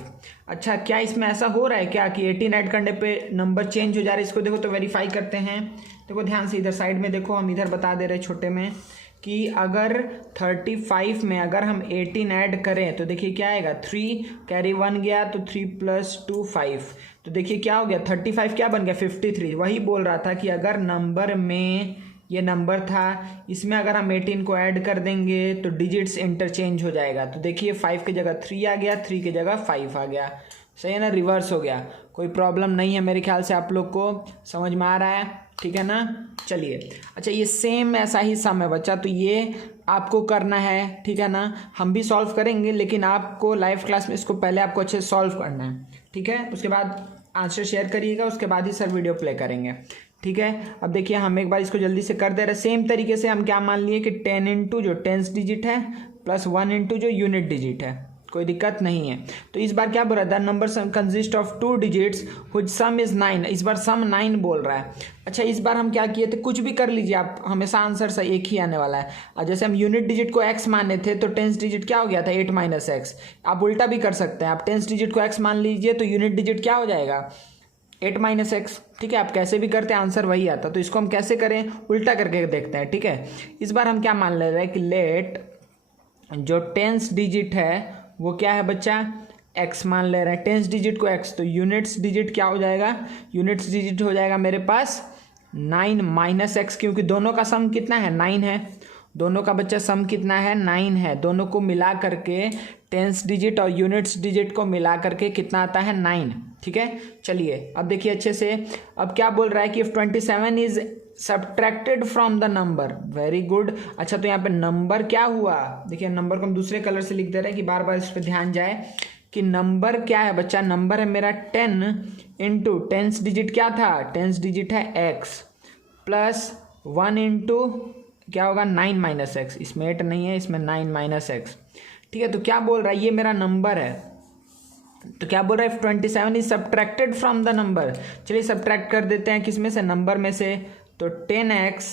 अच्छा क्या इसमें ऐसा हो रहा है क्या कि 18 ऐड करने पे नंबर चेंज हो जा रहा है, इसको देखो तो वेरीफाई करते हैं। देखो ध्यान से इधर साइड में देखो, हम इधर बता दे रहे छोटे में कि अगर 35 में अगर हम 18 ऐड करें तो देखिए क्या आएगा 3 कैरी 1 गया तो 3 प्लस 2 5, तो देखिए क्या हो गया 35 क्या बन गया 53। वही बोल रहा था कि अगर नंबर में ये नंबर था इसमें अगर हम 18 को ऐड कर देंगे तो डिजिट्स इंटरचेंज हो जाएगा। तो देखिए 5 की जगह 3 आ गया, 3 की जगह 5 आ गया, सही है ना, रिवर्स हो गया, कोई प्रॉब्लम नहीं है मेरे ख्याल से आप लोग को समझ में आ रहा है। ठीक है ना, चलिए अच्छा ये सेम ऐसा ही सम है बच्चा, तो ये आपको करना है। ठीक है ना, हम भी सॉल्व करेंगे लेकिन आपको लाइव क्लास में इसको पहले आपको अच्छे से सॉल्व करना है। ठीक है, उसके बाद आंसर शेयर करिएगा, उसके बाद ही सर वीडियो प्ले करेंगे। ठीक है, अब देखिए हम एक बार इसको जल्दी से कर दे रहे हैं। सेम तरीके से हम क्या मान लिए कि 10 इंटू जो टेंस डिजिट है प्लस 1 इंटू जो यूनिट डिजिट है, कोई दिक्कत नहीं है। तो इस बार क्या बोल रहा है, the number sum consist of 2 digits which sum is 9, इस बार सम 9 बोल रहा है। अच्छा इस बार हम क्या किए थे, कुछ भी कर लीजिए आप, हमेशा आंसर सही एक ही आने वाला है। और जैसे हम यूनिट डिजिट को x माने थे तो टेंस डिजिट क्या हो गया था 8 माइनस एक्स, आप उल्टा भी कर सकते हैं, आप टेंस डिजिट को x मान लीजिए तो यूनिट डिजिट क्या हो जाएगा 8 माइनस एक्स। ठीक है, आप कैसे भी करते हैं आंसर वही आता। तो इसको हम कैसे करें, उल्टा करके देखते हैं। ठीक है, इस बार हम क्या मान ले रहे हैं कि लेट जो टेंस डिजिट है वो क्या है बच्चा, एक्स मान ले रहे हैं, टेंस डिजिट को एक्स। तो यूनिट्स डिजिट क्या हो जाएगा, यूनिट्स डिजिट हो जाएगा मेरे पास 9 माइनस एक्स, क्योंकि दोनों का सम कितना है 9 है, दोनों का बच्चा सम कितना है 9 है। दोनों को मिला करके टेंस डिजिट और यूनिट्स डिजिट को मिला करके कितना आता है 9। ठीक है, चलिए अब देखिए अच्छे से। अब क्या बोल रहा है कि if 27 is subtracted from the number, very good. अच्छा, तो यहाँ पे नंबर क्या हुआ, देखिए नंबर को हम दूसरे कलर से लिख दे रहे हैं कि बार बार इस पर ध्यान जाए कि नंबर क्या है बच्चा, नंबर है मेरा 10 इंटू टेंस डिजिट क्या था, टेंस डिजिट है एक्स, प्लस 1 इंटू क्या होगा 9 माइनस एक्स। इसमें 8 नहीं है, इसमें 9 माइनस एक्स। ठीक है, तो क्या बोल रहा है, ये मेरा नंबर है, तो क्या बोल रहा है 27 is subtracted from the number. चलिए सब्ट्रैक्ट कर देते हैं, किसमें से, नंबर में से। तो 10x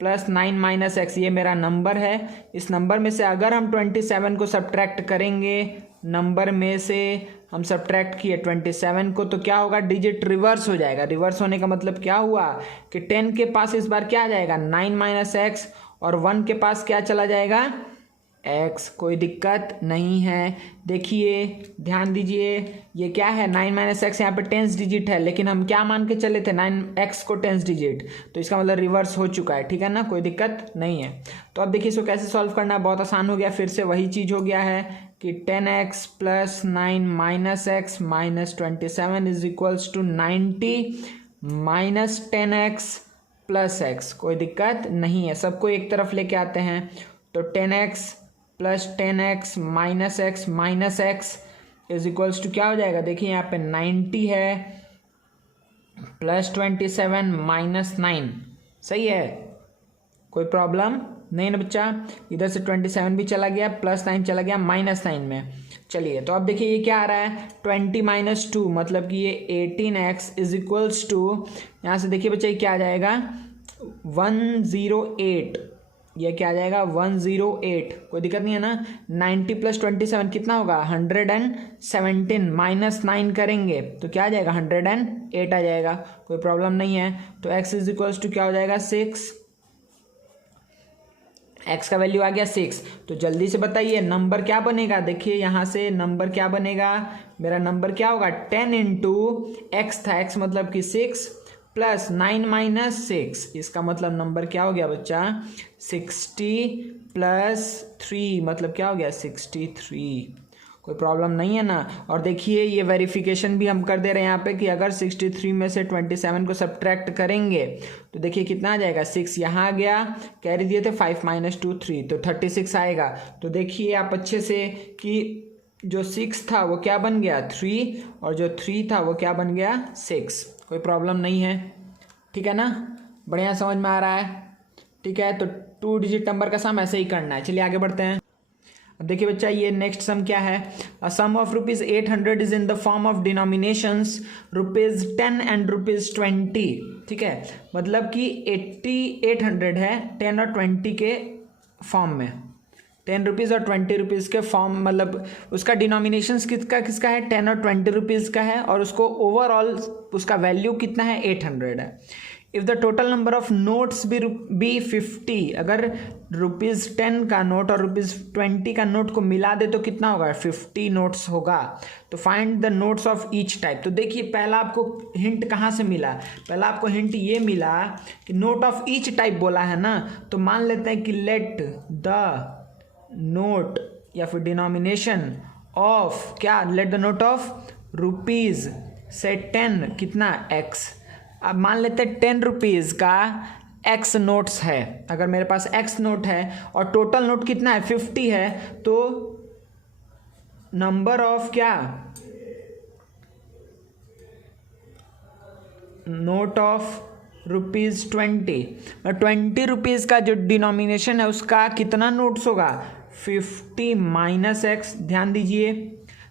प्लस 9 माइनस एक्स ये मेरा नंबर है। इस नंबर में से अगर हम 27 को सब्ट्रैक्ट करेंगे, नंबर में से हम सब्ट्रैक्ट किए 27 को, तो क्या होगा, डिजिट रिवर्स हो जाएगा। रिवर्स होने का मतलब क्या हुआ कि 10 के पास इस बार क्या आ जाएगा 9 माइनस एक्स, और 1 के पास क्या चला जाएगा एक्स। कोई दिक्कत नहीं है। देखिए ध्यान दीजिए, ये क्या है 9 माइनस एक्स, यहाँ पे टेंस डिजिट है, लेकिन हम क्या मान के चले थे 9x को टेंस डिजिट, तो इसका मतलब रिवर्स हो चुका है। ठीक है ना, कोई दिक्कत नहीं है। तो अब देखिए इसको कैसे सॉल्व करना है, बहुत आसान हो गया। फिर से वही चीज़ हो गया है कि 10x plus 9 minus x minus 27 is equals to 90 minus 10x plus x. कोई दिक्कत नहीं है, सबको एक तरफ लेके आते हैं। तो 10x plus 10x minus x is equals to क्या हो जाएगा, देखिए यहाँ पे 90 है प्लस 27 माइनस 9, सही है, कोई प्रॉब्लम नहीं ना बच्चा। इधर से 27 भी चला गया, प्लस 9 चला गया माइनस 9 में। चलिए तो अब देखिए ये क्या आ रहा है 20 माइनस 2, मतलब कि ये 18x इज इक्वल्स टू, यहाँ से देखिए बच्चा ये क्या आ जाएगा 108, ये क्या आ जाएगा 108। कोई दिक्कत नहीं है ना। 90 प्लस 27 कितना होगा 117, माइनस 9 करेंगे तो क्या आ जाएगा 108 आ जाएगा, कोई प्रॉब्लम नहीं है। तो x इज इक्वल्स टू क्या हो जाएगा 6, x का वैल्यू आ गया 6। तो जल्दी से बताइए नंबर क्या बनेगा, देखिए यहाँ से नंबर क्या बनेगा, मेरा नंबर क्या होगा 10 इंटू एक्स था, x मतलब कि 6 प्लस 9 माइनस 6, इसका मतलब नंबर क्या हो गया बच्चा 60 प्लस 3, मतलब क्या हो गया 63। कोई प्रॉब्लम नहीं है ना। और देखिए ये वेरिफिकेशन भी हम कर दे रहे हैं यहाँ पे कि अगर 63 में से 27 को सब्ट्रैक्ट करेंगे तो देखिए कितना आ जाएगा 6 यहाँ आ गया, कैरी दिए थे 5 माइनस 2 3, तो 36 आएगा। तो देखिए आप अच्छे से कि जो 6 था वो क्या बन गया 3, और जो 3 था वो क्या बन गया 6। कोई प्रॉब्लम नहीं है, ठीक है ना, बढ़िया समझ में आ रहा है। ठीक है, तो 2 डिजिट नंबर का सम ऐसे ही करना है। चलिए आगे बढ़ते हैं। अब देखिए बच्चा ये नेक्स्ट सम क्या है, a sum of ₹800 is in the form of denominations ₹10 and ₹20। ठीक है, मतलब कि 800 है 10 और 20 के फॉर्म में, 10 रुपीज़ और 20 रुपीज़ के फॉर्म, मतलब उसका डिनोमिनेशन किसका है 10 और 20 रुपीज़ का है, और उसको ओवरऑल उसका वैल्यू कितना है 800 है। If the total number of notes be 50, अगर ₹10 का नोट और ₹20 का नोट को मिला दे तो कितना होगा 50 नोट्स होगा। तो find the notes of each type. तो देखिए पहला आपको हिंट कहाँ से मिला, पहला आपको हिंट ये मिला कि नोट ऑफ ईच टाइप बोला है ना, तो मान लेते हैं कि लेट द नोट या फिर डिनोमिनेशन ऑफ क्या, let the note of rupees से 10 कितना x। अब मान लेते हैं 10 रुपीज़ का x नोट्स है, अगर मेरे पास x नोट है और टोटल नोट कितना है 50 है, तो नंबर ऑफ क्या नोट ऑफ ₹20, 20 रुपीज़ का जो डिनोमिनेशन है उसका कितना नोट्स होगा 50 माइनस x। ध्यान दीजिए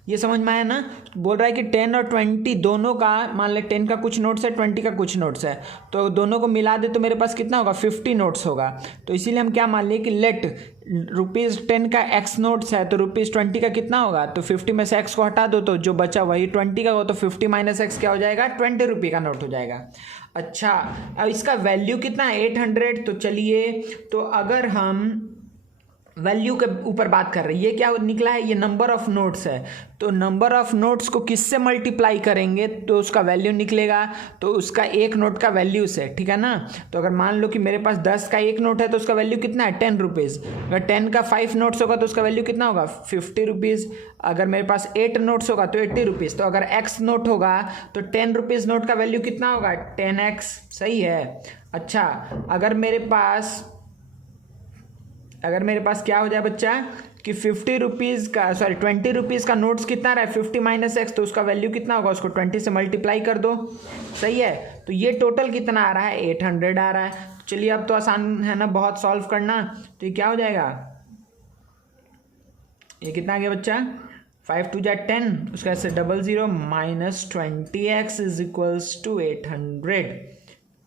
ये समझ में आया ना। बोल रहा है कि 10 और 20 दोनों का, मान ले 10 का कुछ नोट्स है, 20 का कुछ नोट्स है, तो दोनों को मिला दे तो मेरे पास कितना होगा, 50 नोट्स होगा। तो इसीलिए हम क्या मान लिए कि लेट ₹10 का एक्स नोट्स है तो ₹20 का कितना होगा, तो 50 में से एक्स को हटा दो तो जो बचा वही 20 का हो, तो 50 माइनस एक्स क्या हो जाएगा, ₹20 का नोट हो जाएगा। अच्छा, अब इसका वैल्यू कितना है, 800। तो चलिए, तो अगर हम वैल्यू के ऊपर बात कर रहे हैं, ये क्या निकला है, ये नंबर ऑफ नोट्स है, तो नंबर ऑफ नोट्स को किससे मल्टीप्लाई करेंगे तो उसका वैल्यू निकलेगा, तो उसका एक नोट का वैल्यू से, ठीक है ना। तो अगर मान लो कि मेरे पास 10 का एक नोट है तो उसका वैल्यू कितना है, ₹10। अगर 10 का 5 नोट्स होगा तो उसका वैल्यू कितना होगा, ₹50। अगर मेरे पास 8 नोट्स होगा तो ₹80। तो अगर एक्स नोट होगा तो ₹10 नोट का वैल्यू कितना होगा, 10x। सही है। अच्छा, अगर मेरे पास क्या हो जाए बच्चा कि ₹50 का, सॉरी ₹20 का नोट्स कितना रहा है, 50 माइनस एक्स, तो उसका वैल्यू कितना होगा, उसको 20 से मल्टीप्लाई कर दो। सही है। तो ये टोटल कितना आ रहा है, 800 आ रहा है। चलिए, अब तो आसान है ना बहुत सॉल्व करना। तो ये क्या हो जाएगा, ये कितना आ गया बच्चा, 5 2 जा 10, उसका ऐसे 00 minus 20x is equals to 800।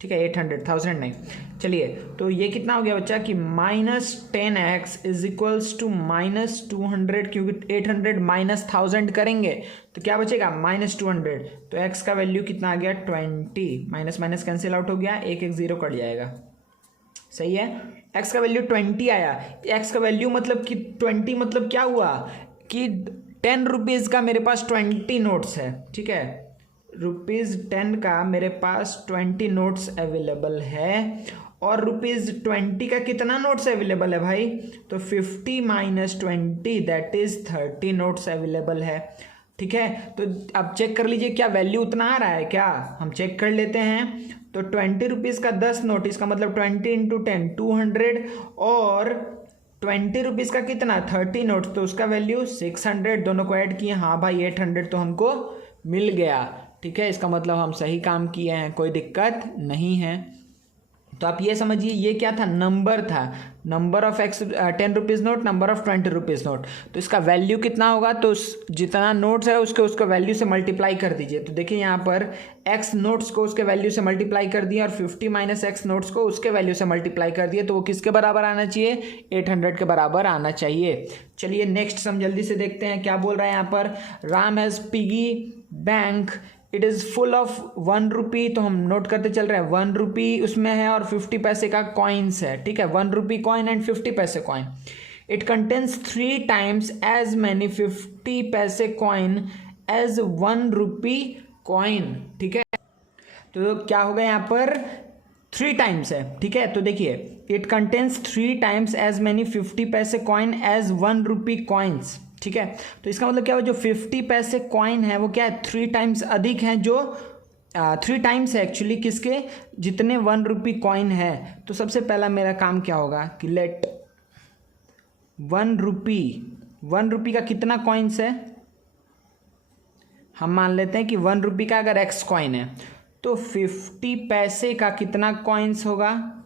ठीक है, 800,000 नहीं। चलिए, तो ये कितना हो गया बच्चा कि -10x इज इक्वल्स टू -200, क्योंकि 800 माइनस 1000 करेंगे तो क्या बचेगा, -200। तो x का वैल्यू कितना आ गया, 20। माइनस माइनस कैंसिल आउट हो गया, एक 0 कट जाएगा। सही है। x का वैल्यू 20 आया। x का वैल्यू मतलब कि 20 मतलब क्या हुआ कि ₹10 का मेरे पास 20 नोट्स है। ठीक है, ₹10 का मेरे पास 20 नोट्स अवेलेबल है। और ₹20 का कितना नोट्स अवेलेबल है भाई, तो 50 minus 20 that is 30 notes available है। ठीक है, तो अब चेक कर लीजिए क्या वैल्यू उतना आ रहा है क्या, हम चेक कर लेते हैं। तो ₹20 का 10 नोट, इसका मतलब 20 इंटू 10 200, और ₹20 का कितना 30 नोट, तो उसका वैल्यू 600। दोनों को ऐड किए, हाँ भाई 800 तो हमको मिल गया। ठीक है, इसका मतलब हम सही काम किए हैं, कोई दिक्कत नहीं है। तो आप ये समझिए ये क्या था, नंबर था, number of x ₹10 note, number of ₹20 note. तो इसका वैल्यू कितना होगा, तो जितना नोट्स है उसको वैल्यू से मल्टीप्लाई कर दीजिए। तो देखिए यहाँ पर एक्स नोट्स को उसके वैल्यू से मल्टीप्लाई कर दिया और 50 माइनस एक्स नोट्स को उसके वैल्यू से मल्टीप्लाई कर दिए, तो वो किसके बराबर आना चाहिए, 800 के बराबर आना चाहिए। चलिए नेक्स्ट हम जल्दी से देखते हैं क्या बोल रहा है यहाँ पर। Ram has piggy bank, it is full of ₹1, तो हम नोट करते चल रहे हैं, ₹1 उसमें है और 50 पैसे का कॉइन्स है। ठीक है, ₹1 coin and 50 paise coin. It contains 3 times as many 50 paise coin as ₹1 coin. ठीक है, तो क्या होगा यहाँ पर 3 टाइम्स है। ठीक है, तो देखिए it contains 3 times as many 50 paise coin as ₹1 coins. ठीक है, तो इसका मतलब क्या हुआ, जो 50 पैसे कॉइन है वो क्या है, 3 टाइम्स अधिक हैं, जो 3 टाइम्स है एक्चुअली किसके, जितने ₹1 कॉइन है। तो सबसे पहला मेरा काम क्या होगा कि लेट ₹1 का कितना कॉइन्स है, हम मान लेते हैं कि ₹1 का अगर x कॉइन है तो 50 पैसे का कितना कॉइन्स होगा,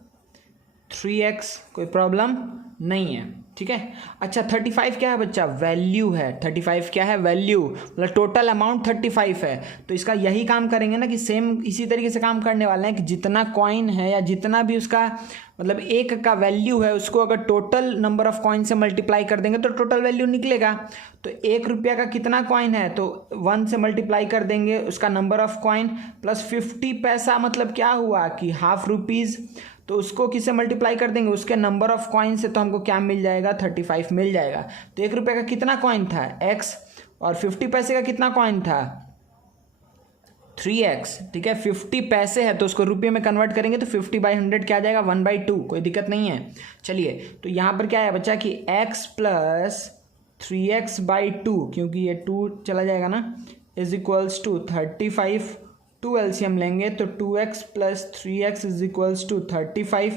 3x। कोई प्रॉब्लम नहीं है। ठीक है, अच्छा 35 क्या है बच्चा, वैल्यू है। 35 क्या है, वैल्यू, मतलब टोटल अमाउंट 35 है। तो इसका यही काम करेंगे ना कि सेम इसी तरीके से काम करने वाले हैं कि जितना कॉइन है या जितना भी उसका मतलब एक का वैल्यू है उसको अगर टोटल नंबर ऑफ कॉइन से मल्टीप्लाई कर देंगे तो टोटल वैल्यू निकलेगा। तो ₹1 का कितना कॉइन है, तो 1 से मल्टीप्लाई कर देंगे उसका नंबर ऑफ कॉइन, प्लस 50 पैसा मतलब क्या हुआ कि ₹0.5, तो उसको किससे मल्टीप्लाई कर देंगे, उसके नंबर ऑफ कॉइन से, तो हमको क्या मिल जाएगा, 35 मिल जाएगा। तो ₹1 का कितना कॉइन था, x, और 50 पैसे का कितना कॉइन था, 3x। ठीक है, 50 पैसे है तो उसको रुपये में कन्वर्ट करेंगे तो 50/100 क्या आ जाएगा, 1/2। कोई दिक्कत नहीं है। चलिए, तो यहाँ पर क्या है बच्चा कि x प्लस 3x/2, क्योंकि ये 2 चला जाएगा ना, इज इक्वल्स टू 35। 2 एलसीएम लेंगे तो 2x plus 3x is equals to 35,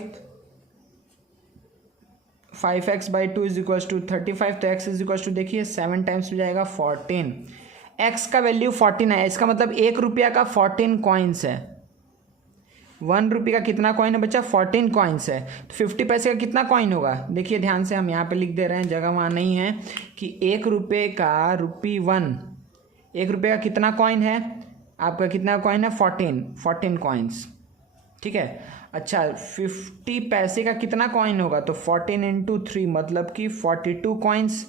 5x/2 is equals to 35। तो x इज इक्वल्स टू देखिए 7 टाइम्स हो जाएगा 14। x का वैल्यू 14 है, इसका मतलब ₹1 का 14 कॉइन्स है। ₹1 का कितना कॉइन है बच्चा? 14 कॉइन्स है। तो 50 पैसे का कितना कॉइन होगा? देखिए ध्यान से, हम यहाँ पे लिख दे रहे हैं, जगह वहाँ नहीं है, कि ₹1 का ₹1 ₹1 का कितना कॉइन है आपका? कितना कॉइन है? 14 कॉइन्स, ठीक है। अच्छा 50 पैसे का कितना कॉइन होगा? तो 14 × 3 मतलब कि 42 कॉइन्स,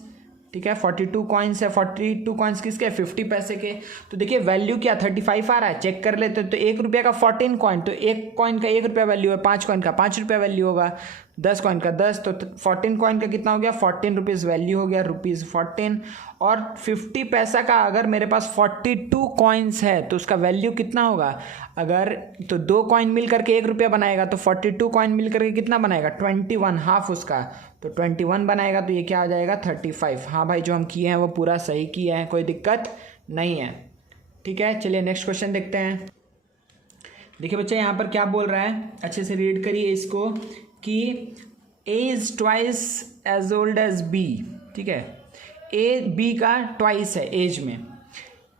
ठीक है। 42 कॉइन्स है। 42 कॉइन्स किसके? 50 पैसे के। तो देखिए वैल्यू क्या 35 आ रहा है, चेक कर लेते। तो ₹1 का 14 कॉइन, तो एक कॉइन का ₹1 वैल्यू है, 5 कॉइन का ₹5 वैल्यू होगा, 10 कॉइन का 10, तो 14 कॉइन का कितना हो गया? ₹14 वैल्यू हो गया, ₹14। और 50 पैसा का अगर मेरे पास 42 कॉइन्स है तो उसका वैल्यू कितना होगा? अगर तो 2 कॉइन मिल करके ₹1 बनाएगा, तो 42 कॉइन मिल करके कितना बनाएगा? 21, हाफ उसका, तो 21 बनाएगा। तो ये क्या आ जाएगा? 35। हाँ भाई, जो हम किए हैं वो पूरा सही किए हैं, कोई दिक्कत नहीं है, ठीक है। चलिए नेक्स्ट क्वेश्चन देखते हैं। देखिए बच्चा यहाँ पर क्या बोल रहा है, अच्छे से रीड करिए इसको, कि A is twice as old as B, ठीक है। A B का ट्वाइस है एज में।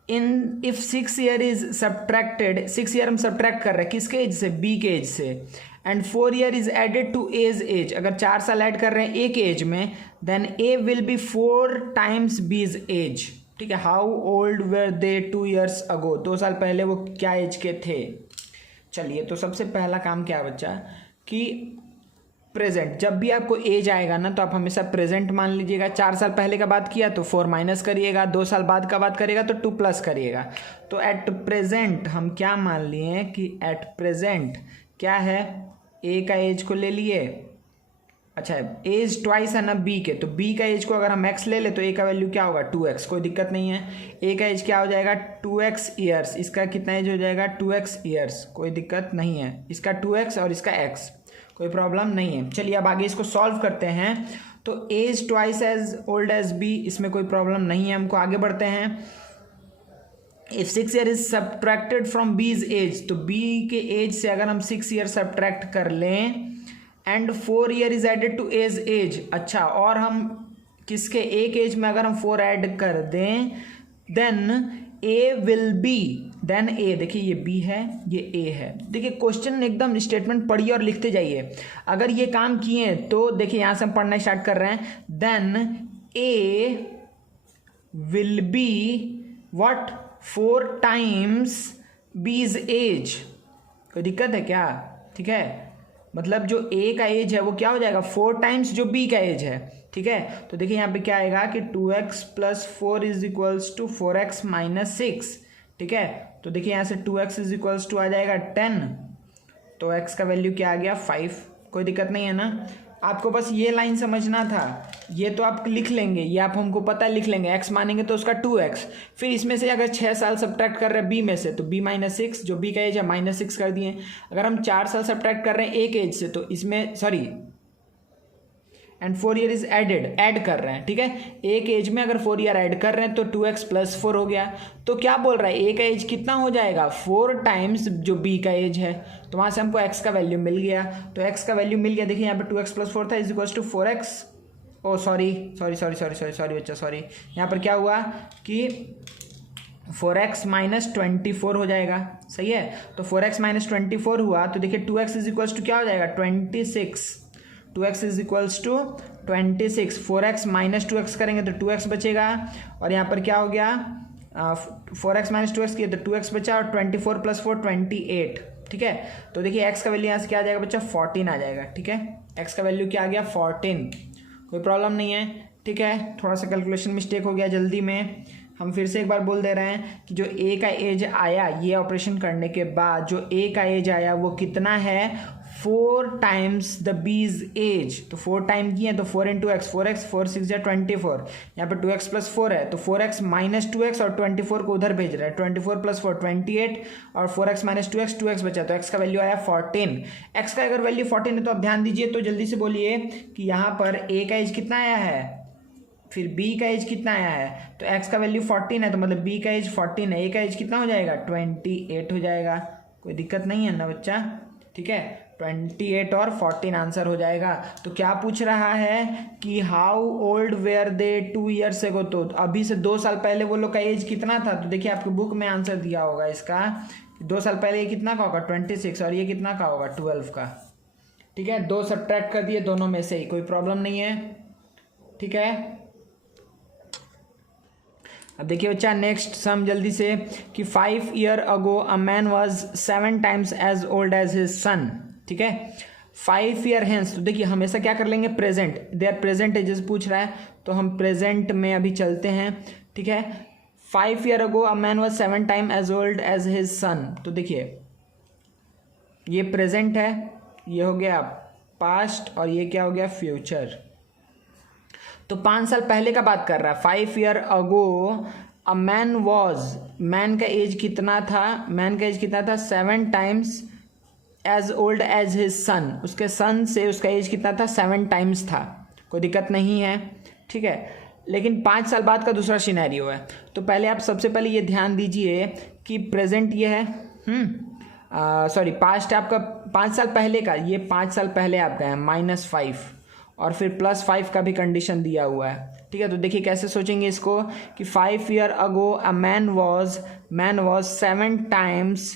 In if 6 year is subtracted, 6 year हम सब्ट्रैक्ट कर रहे हैं किसके एज से? B के एज से। And 4 year is added to A's age, अगर 4 साल ऐड कर रहे हैं A के एज में, then A will be 4 times B's age, ठीक है। How old were they 2 years ago, 2 साल पहले वो क्या एज के थे? चलिए, तो सबसे पहला काम क्या है बच्चा, कि प्रेजेंट, जब भी आपको एज आएगा ना तो आप हमेशा प्रेजेंट मान लीजिएगा। 4 साल पहले का बात किया तो 4 माइनस करिएगा, 2 साल बाद का बात करिएगा तो 2 प्लस करिएगा। तो एट प्रेजेंट हम क्या मान लिए कि एट प्रेजेंट क्या है, ए का एज को ले लिए। अच्छा एज ट्वाइस है ना बी के, तो बी का एज को अगर हम एक्स ले ले तो ए का वैल्यू क्या होगा? 2x, कोई दिक्कत नहीं है। ए का एज क्या हो जाएगा? 2x ईयर्स, इसका कितना एज हो जाएगा? 2x ईयर्स, कोई दिक्कत नहीं है। इसका 2x और इसका x, कोई प्रॉब्लम नहीं है। चलिए अब आगे इसको सॉल्व करते हैं। तो A's twice as old as B, इसमें कोई प्रॉब्लम नहीं है, हमको आगे बढ़ते हैं। If 6 year is subtracted from B's age, तो बी के एज से अगर हम 6 ईयर सब्ट्रैक्ट कर लें, and 4 year is added to A's age, अच्छा और हम किसके? एक एज में अगर हम 4 ऐड कर दें, then A will be, then A, देखिए ये बी है ये ए है। देखिए क्वेश्चन एकदम स्टेटमेंट पढ़िए और लिखते जाइए। अगर ये काम किए तो देखिए यहाँ से हम पढ़ना स्टार्ट कर रहे हैं, then A will be what? 4 times B's age, कोई दिक्कत है क्या? ठीक है, मतलब जो ए का एज है वो क्या हो जाएगा? 4 टाइम्स जो बी का एज है, ठीक है। तो देखिए यहाँ पे क्या आएगा कि 2x + 4 = 4x - 6, ठीक है। तो देखिए यहाँ से 2x = आ जाएगा 10, तो x का वैल्यू क्या आ गया? 5, कोई दिक्कत नहीं है ना। आपको बस ये लाइन समझना था, ये तो आप लिख लेंगे, ये आप हमको पता है लिख लेंगे। x मानेंगे तो उसका 2x, फिर इसमें से अगर 6 साल सब्ट्रैक्ट कर रहे हैं b में से तो b - 6, जो b का एज है -6 कर दिए। अगर हम 4 साल सब्ट्रैक्ट कर रहे हैं एक एज से तो इसमें sorry, and 4 year is added, add कर रहे हैं, ठीक है। एक एज में अगर 4 ईयर ऐड कर रहे हैं तो 2x + 4 हो गया। तो क्या बोल रहा है? ए का एज कितना हो जाएगा? 4 टाइम्स जो बी का एज है। तो वहाँ से हमको x का वैल्यू मिल गया, तो x का वैल्यू मिल गया। देखिए यहाँ पे 2x + 4 था = 4x, ओ सॉरी बच्चा, सॉरी। यहाँ पर क्या हुआ कि 4x - 24 हो जाएगा, सही है। तो 4x - 24 हुआ तो देखिए 2x = क्या हो जाएगा? 26, 2x = 26, 4x - 2x करेंगे तो 2x बचेगा, और यहाँ पर क्या हो गया? 4x - 2x किया तो 2x बचा, और 24 + 4 28, ठीक है। तो देखिए x का वैल्यू यहाँ से क्या आ जाएगा बच्चा? 14 आ जाएगा, ठीक है। x का वैल्यू क्या आ गया? 14, कोई प्रॉब्लम नहीं है, ठीक है। थोड़ा सा कैलकुलेशन मिस्टेक हो गया जल्दी में, हम फिर से एक बार बोल दे रहे हैं कि जो a का एज आया ये ऑपरेशन करने के बाद, जो a का एज आया वो कितना है? 4 टाइम्स द बीज एज। तो 4 टाइम किए तो 4 × x, 4x, 4 6 = 24, यहाँ पे 2x + 4 है तो 4x - 2x और 24 को उधर भेज रहा है, 24 + 4 28, और 4x - 2x 2x बचा, तो x का वैल्यू आया 14। x का अगर वैल्यू 14 है तो आप ध्यान दीजिए, तो जल्दी से बोलिए कि यहाँ पर a का एज कितना आया है, फिर b का एज कितना आया है। तो x का वैल्यू 14 है तो मतलब b का एज 14 है, a का एज कितना हो जाएगा? 28 हो जाएगा, कोई दिक्कत नहीं है ना बच्चा, ठीक है। 28 और 14 आंसर हो जाएगा। तो क्या पूछ रहा है कि how old were they 2 years ago, तो अभी से 2 साल पहले वो लोग का एज कितना था? तो देखिए आपके बुक में आंसर दिया होगा इसका, 2 साल पहले ये कितना का होगा 26 और ये कितना का होगा 12 का। ठीक है, 2 सब्ट्रैक्ट कर दिए दोनों में से ही, कोई प्रॉब्लम नहीं है। ठीक है, अब देखिए बच्चा नेक्स्ट सम जल्दी से कि 5 year ago a man was 7 times as old as his son. ठीक है, 5 ईयर हेंस, तो देखिए हमेशा क्या कर लेंगे प्रेजेंट, देयर प्रेजेंट एजेस पूछ रहा है तो हम प्रेजेंट में अभी चलते हैं। ठीक है, 5 year ago a man was 7 time as old as his son, तो देखिए ये प्रेजेंट है, ये हो गया पास्ट और ये क्या हो गया फ्यूचर। तो 5 साल पहले का बात कर रहा है। 5 year ago a man was, man का एज कितना था, मैन का एज कितना था 7 times as old as his son, उसके सन से उसका एज कितना था 7 टाइम्स था, कोई दिक्कत नहीं है। ठीक है, लेकिन 5 साल बाद का दूसरा सिनेरियो है। तो पहले आप सबसे पहले ये ध्यान दीजिए कि प्रेजेंट ये है, सॉरी पास्ट है आपका 5 साल पहले का, ये 5 साल पहले आपका है -5 और फिर +5 का भी कंडीशन दिया हुआ है। ठीक है, तो देखिए कैसे सोचेंगे इसको कि 5 year ago a man was 7 times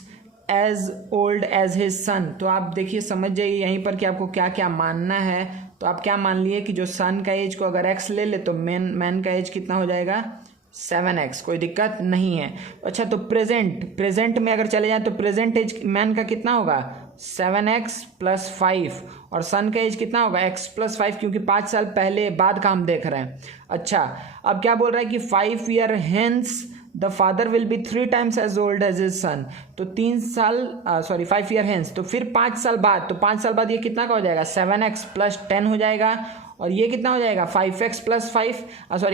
as old as his son. तो आप देखिए समझ जाइए यहीं पर कि आपको क्या क्या मानना है। तो आप क्या मान लिए कि जो सन का एज को अगर x ले ले तो मैन का एज कितना हो जाएगा 7x, कोई दिक्कत नहीं है। अच्छा, तो प्रेजेंट में अगर चले जाएं तो प्रेजेंट एज मैन का कितना होगा 7x + 5 और सन का एज कितना होगा x + 5, क्योंकि 5 साल पहले बाद का हम देख रहे हैं। अच्छा, अब क्या बोल रहा है कि 5 year hence the father will be 3 times as old as his son. तो 5 ईयर हेंस, तो फिर 5 साल बाद, तो 5 साल बाद ये कितना का हो जाएगा 7x + 10 हो जाएगा और ये कितना हो जाएगा 5x + 5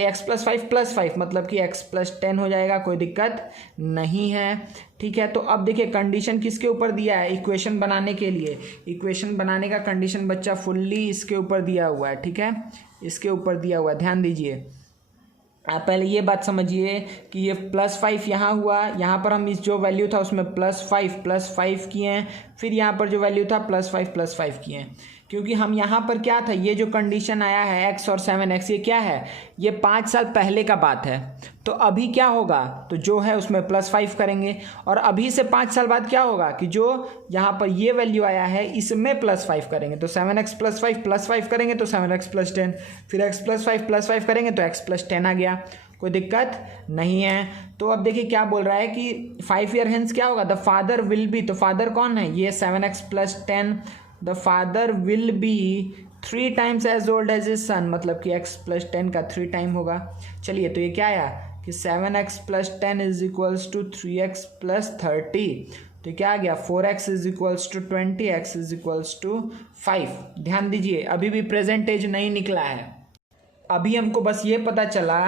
x + 5 + 5 मतलब कि x + 10 हो जाएगा, कोई दिक्कत नहीं है। ठीक है, तो अब देखिए कंडीशन किसके ऊपर दिया है इक्वेशन बनाने के लिए, इक्वेशन बनाने का कंडीशन बच्चा फुल्ली इसके ऊपर दिया हुआ है। ठीक है, इसके ऊपर दिया हुआ है, ध्यान दीजिए। आप पहले ये बात समझिए कि ये +5 यहाँ हुआ, यहाँ पर हम इस जो वैल्यू था उसमें +5 किए हैं, फिर यहाँ पर जो वैल्यू था +5 किए हैं, क्योंकि हम यहाँ पर क्या था, ये जो कंडीशन आया है x और 7x, ये क्या है, ये 5 साल पहले का बात है। तो अभी क्या होगा, तो जो है उसमें +5 करेंगे और अभी से 5 साल बाद क्या होगा कि जो यहाँ पर ये वैल्यू आया है इसमें +5 करेंगे, तो 7x + 5 करेंगे तो 7x + 10, फिर x + 5 करेंगे तो x + 10 आ गया, कोई दिक्कत नहीं है। तो अब देखिए क्या बोल रहा है कि 5 ईयर हेंस क्या होगा, द फादर विल बी, तो फादर कौन है, ये 7x + 10, the father will be 3 times as old as his son, मतलब कि x + 10 का 3 टाइम होगा। चलिए, तो ये क्या आया कि 7x + 10 = 3x + 30, तो क्या आ गया 4x = 20, x = 5। ध्यान दीजिए अभी भी प्रेजेंट एज नहीं निकला है, अभी हमको बस ये पता चला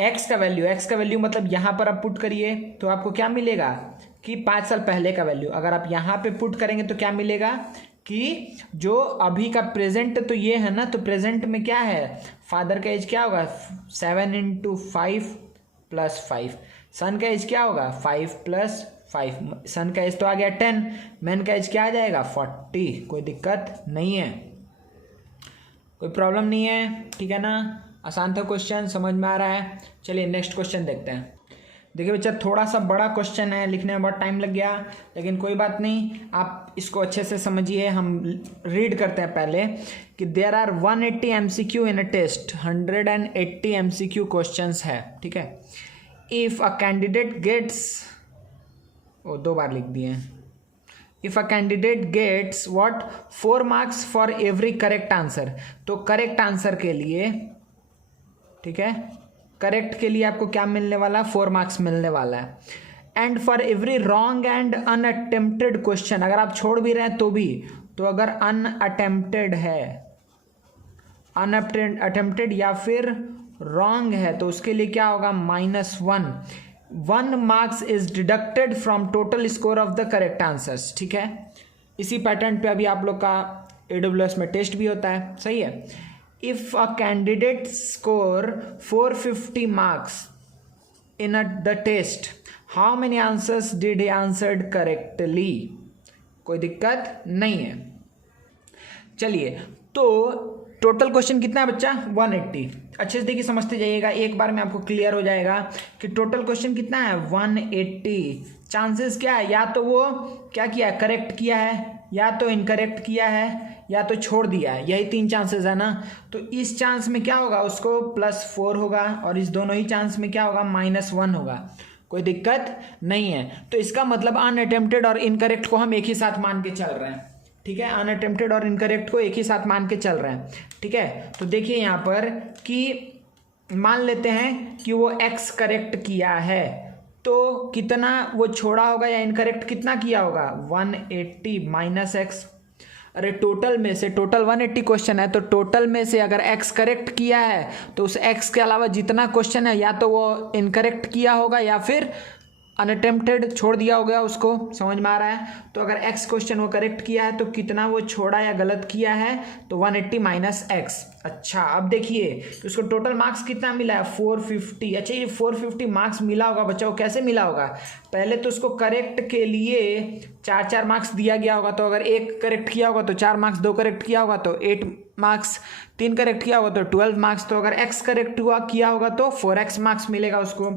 x का वैल्यू मतलब यहाँ पर आप पुट करिए तो आपको क्या मिलेगा कि 5 साल पहले का वैल्यू, अगर आप यहाँ पे पुट करेंगे तो क्या मिलेगा कि जो अभी का प्रेजेंट तो ये है ना, तो प्रेजेंट में क्या है फादर का एज क्या होगा 7 × 5 + 5, सन का एज क्या होगा 5 + 5, सन का एज तो आ गया 10, मैन का एज क्या आ जाएगा 40, कोई दिक्कत नहीं है, कोई प्रॉब्लम नहीं है। ठीक है ना, आसान था क्वेश्चन, समझ में आ रहा है। चलिए नेक्स्ट क्वेश्चन देखते हैं। देखिए बच्चा थोड़ा सा बड़ा क्वेश्चन है, लिखने में बहुत टाइम लग गया, लेकिन कोई बात नहीं, आप इसको अच्छे से समझिए। हम रीड करते हैं पहले कि there are 180 MCQ in a test, 180 MCQ questions है। ठीक है, इफ़ अ कैंडिडेट गेट्स, 2 बार लिख दिए, if a candidate gets what 4 marks for every correct answer, तो करेक्ट आंसर के लिए, ठीक है, करेक्ट के लिए आपको क्या मिलने वाला 4 मार्क्स मिलने वाला है। And for every wrong and unattempted question, अगर आप छोड़ भी रहे हैं तो भी, तो अगर अनअटेम्प्टेड है, अनअटेम्प्टेड या फिर रॉन्ग है तो उसके लिए क्या होगा -1, 1 marks is deducted from total score of the correct answers. ठीक है, इसी पैटर्न पे अभी आप लोग का AWS में टेस्ट भी होता है, सही है। If a candidate score 450 marks in the test, how many answers did he answered correctly, कोई दिक्कत नहीं है। चलिए, तो टोटल क्वेश्चन कितना है बच्चा 180। अच्छे से देखिए, समझते जाइएगा, एक बार में आपको क्लियर हो जाएगा कि टोटल क्वेश्चन कितना है 180। चांसेस क्या है, या तो वो क्या किया है, करेक्ट किया है, या तो इनकरेक्ट किया है, या तो छोड़ दिया है, यही 3 चांसेस है ना। तो इस चांस में क्या होगा, उसको +4 होगा, और इस दोनों ही चांस में क्या होगा, -1 होगा। कोई दिक्कत नहीं है। तो इसका मतलब अनअटेम्प्टेड और इनकरेक्ट को हम एक ही साथ मान के चल रहे हैं, ठीक है। अनअटेम्प्टेड और इनकरेक्ट को एक ही साथ मान के चल रहे हैं, ठीक है। तो देखिए यहाँ पर कि मान लेते हैं कि वो x करेक्ट किया है, तो कितना वो छोड़ा होगा या इनकरेक्ट कितना किया होगा, 180 - x। अरे टोटल में से, टोटल 180 क्वेश्चन है, तो टोटल में से अगर x करेक्ट किया है तो उस x के अलावा जितना क्वेश्चन है या तो वो इनकरेक्ट किया होगा या फिर अनअटेम्प्टेड छोड़ दिया होगा उसको। समझ में आ रहा है। तो अगर x क्वेश्चन वो करेक्ट किया है तो कितना वो छोड़ा या गलत किया है, तो 180 - x। अच्छा, अब देखिए तो उसको टोटल मार्क्स कितना मिला है, 450। अच्छा, ये 450 मार्क्स मिला होगा बच्चों, कैसे मिला होगा, पहले तो उसको करेक्ट के लिए 4 मार्क्स दिया गया होगा। तो अगर 1 करेक्ट किया होगा तो 4 मार्क्स, 2 करेक्ट किया होगा तो 8 मार्क्स, 3 करेक्ट किया होगा तो 12 मार्क्स। तो अगर x करेक्ट किया होगा तो 4x मार्क्स मिलेगा उसको।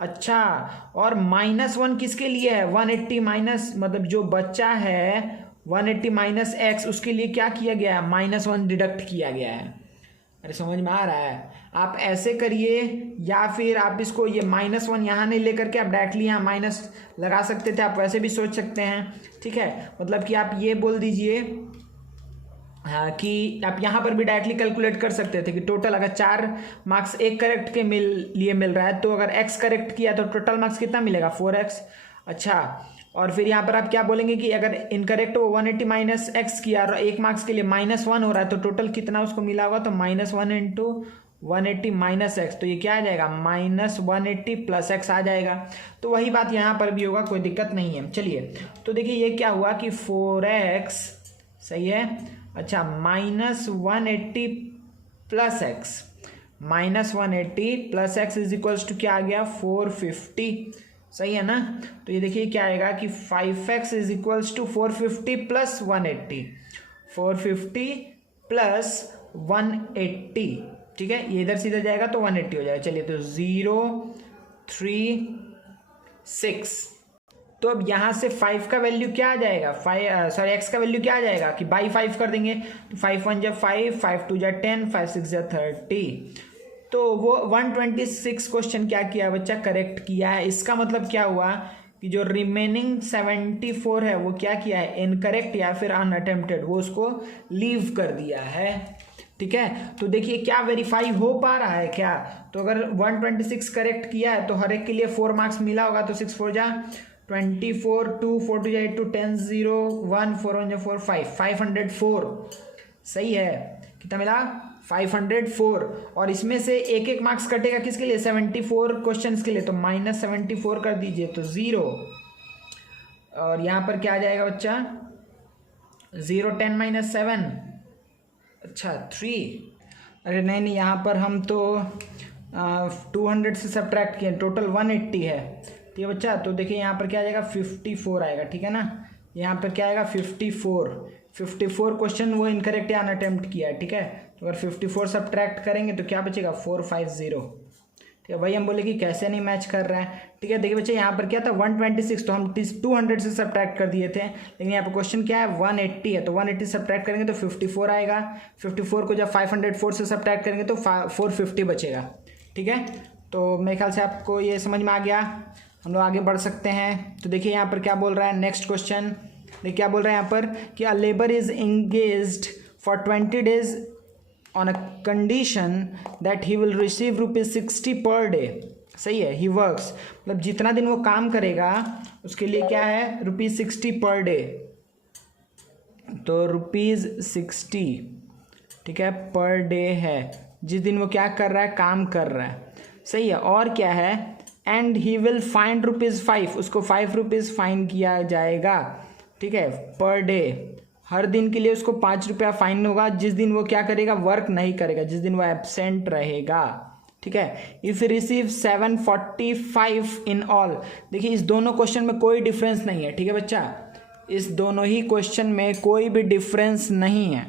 अच्छा, और -1 किसके लिए है, 180 माइनस, मतलब जो बच्चा है 180 - x, उसके लिए क्या किया गया है, -1 डिडक्ट किया गया है। अरे समझ में आ रहा है। आप ऐसे करिए, या फिर आप इसको ये -1 यहाँ नहीं लेकर के आप डायरेक्टली यहाँ माइनस लगा सकते थे, आप वैसे भी सोच सकते हैं, ठीक है। मतलब कि आप ये बोल दीजिए, हाँ, कि आप यहाँ पर भी डायरेक्टली कैलकुलेट कर सकते थे कि टोटल अगर 4 मार्क्स 1 करेक्ट के लिए मिल रहा है, तो अगर x करेक्ट किया तो टोटल मार्क्स कितना मिलेगा, 4x। अच्छा, और फिर यहाँ पर आप क्या बोलेंगे कि अगर इनकरेक्ट वो 180 - x किया और 1 मार्क्स के लिए -1 हो रहा है, तो टोटल कितना उसको मिला होगा, तो -1 × 180 - x। तो ये क्या आ जाएगा, -180 + x आ जाएगा। तो वही बात यहाँ पर भी होगा, कोई दिक्कत नहीं है। चलिए, तो देखिए ये क्या हुआ कि 4x, सही है। अच्छा, -180 + x, -180 + x is equals to क्या आ गया, 450, सही है ना। तो ये देखिए क्या आएगा कि 5x इज इक्वल्स टू 450 + 180, 450 + 180, ठीक है। ये इधर सीधा जाएगा तो 180 हो जाएगा। चलिए, तो 0 3 6। तो अब यहाँ से 5 का वैल्यू क्या आ जाएगा, x का वैल्यू क्या आ जाएगा कि बाई 5 कर देंगे, तो 5 × 1 = 5, 5 × 2 = 10, 5 × 6 = 30। तो वो 126 क्वेश्चन क्या किया बच्चा, करेक्ट किया है। इसका मतलब क्या हुआ कि जो रिमेनिंग 74 है वो क्या किया है, इनकरेक्ट या फिर अनअटेम्प्टेड, वो उसको लीव कर दिया है, ठीक है। तो देखिए क्या वेरीफाई हो पा रहा है क्या, तो अगर 126 करेक्ट किया है तो हर एक के लिए 4 मार्क्स मिला होगा। तो 6 × 4 = 24, 2 4 2 8 2 10 0 1 4 1 4 5 504, सही है। कितना मिला, 504। और इसमें से एक मार्क्स कटेगा किसके लिए, 74 क्वेश्चंस के लिए, तो -74 कर दीजिए तो 0। और यहाँ पर क्या आ जाएगा बच्चा, 0 10 - 7, अच्छा 3। अरे नहीं, यहाँ पर हम तो 200 से सब्ट्रैक्ट किए, टोटल 180 है, ठीक है बच्चा। तो देखिए यहाँ पर क्या आ जाएगा, 54 आएगा, ठीक है ना। यहाँ पर क्या आएगा, 54 क्वेश्चन वो इनकरेक्ट या अनअटेम्प्ट किया है, ठीक है। तो अगर 54 सब्ट्रैक्ट करेंगे तो क्या बचेगा, 450, ठीक है। वही हम बोले कि कैसे नहीं मैच कर रहा है, ठीक है। देखिए बच्चे यहाँ पर क्या था 126, तो हम 200 से सब्ट्रैक्ट कर दिए थे, लेकिन यहाँ पर क्वेश्चन क्या है 180 है, तो 180 सब्ट्रैक्ट करेंगे तो 54 आएगा। 54 को जब 504 से सब्ट्रैक्ट करेंगे तो 450 बचेगा, ठीक है। तो मेरे ख्याल से आपको ये समझ में आ गया, हम लोग आगे बढ़ सकते हैं। तो देखिए यहाँ पर क्या बोल रहा है, नेक्स्ट क्वेश्चन देखिए क्या बोल रहा है यहाँ पर कि अ labour is engaged for 20 days on a condition that he will receive ₹60 per day, सही है। ही वर्क्स, मतलब जितना दिन वो काम करेगा उसके लिए क्या है, ₹60 पर डे, तो ₹60, ठीक है, पर डे है, जिस दिन वो क्या कर रहा है, काम कर रहा है, सही है। और क्या है, एंड ही विल फाइन ₹5, उसको ₹5 फाइन किया जाएगा, ठीक है, पर डे। हर दिन के लिए उसको ₹5 फाइन होगा जिस दिन वो क्या करेगा, वर्क नहीं करेगा, जिस दिन वो एब्सेंट रहेगा, ठीक है। इफ रिसीव 745 इन ऑल, देखिए इस दोनों क्वेश्चन में कोई डिफरेंस नहीं है, ठीक है बच्चा, इस दोनों ही क्वेश्चन में कोई भी डिफरेंस नहीं है,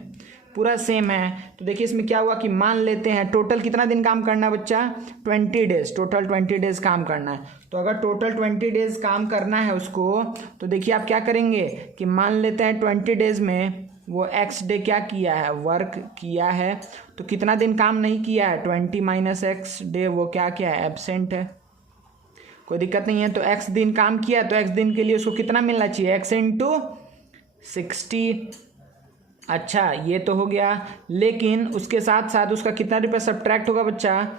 पूरा सेम है। तो देखिए इसमें क्या हुआ कि मान लेते हैं टोटल कितना दिन काम करना है बच्चा, 20 डेज, टोटल 20 डेज काम करना है। तो अगर टोटल 20 डेज काम करना है उसको, तो देखिए आप क्या करेंगे कि मान लेते हैं 20 डेज में वो एक्स डे क्या किया है, वर्क किया है। तो कितना दिन काम नहीं किया है, 20 माइनस एक्स डे, वो क्या किया है, एब्सेंट है। कोई दिक्कत नहीं है। तो एक्स दिन काम किया तो एक्स दिन के लिए उसको कितना मिलना चाहिए, एक्स इंटू 60। अच्छा ये तो हो गया, लेकिन उसके साथ साथ उसका कितना रुपया सब्ट्रैक्ट होगा बच्चा,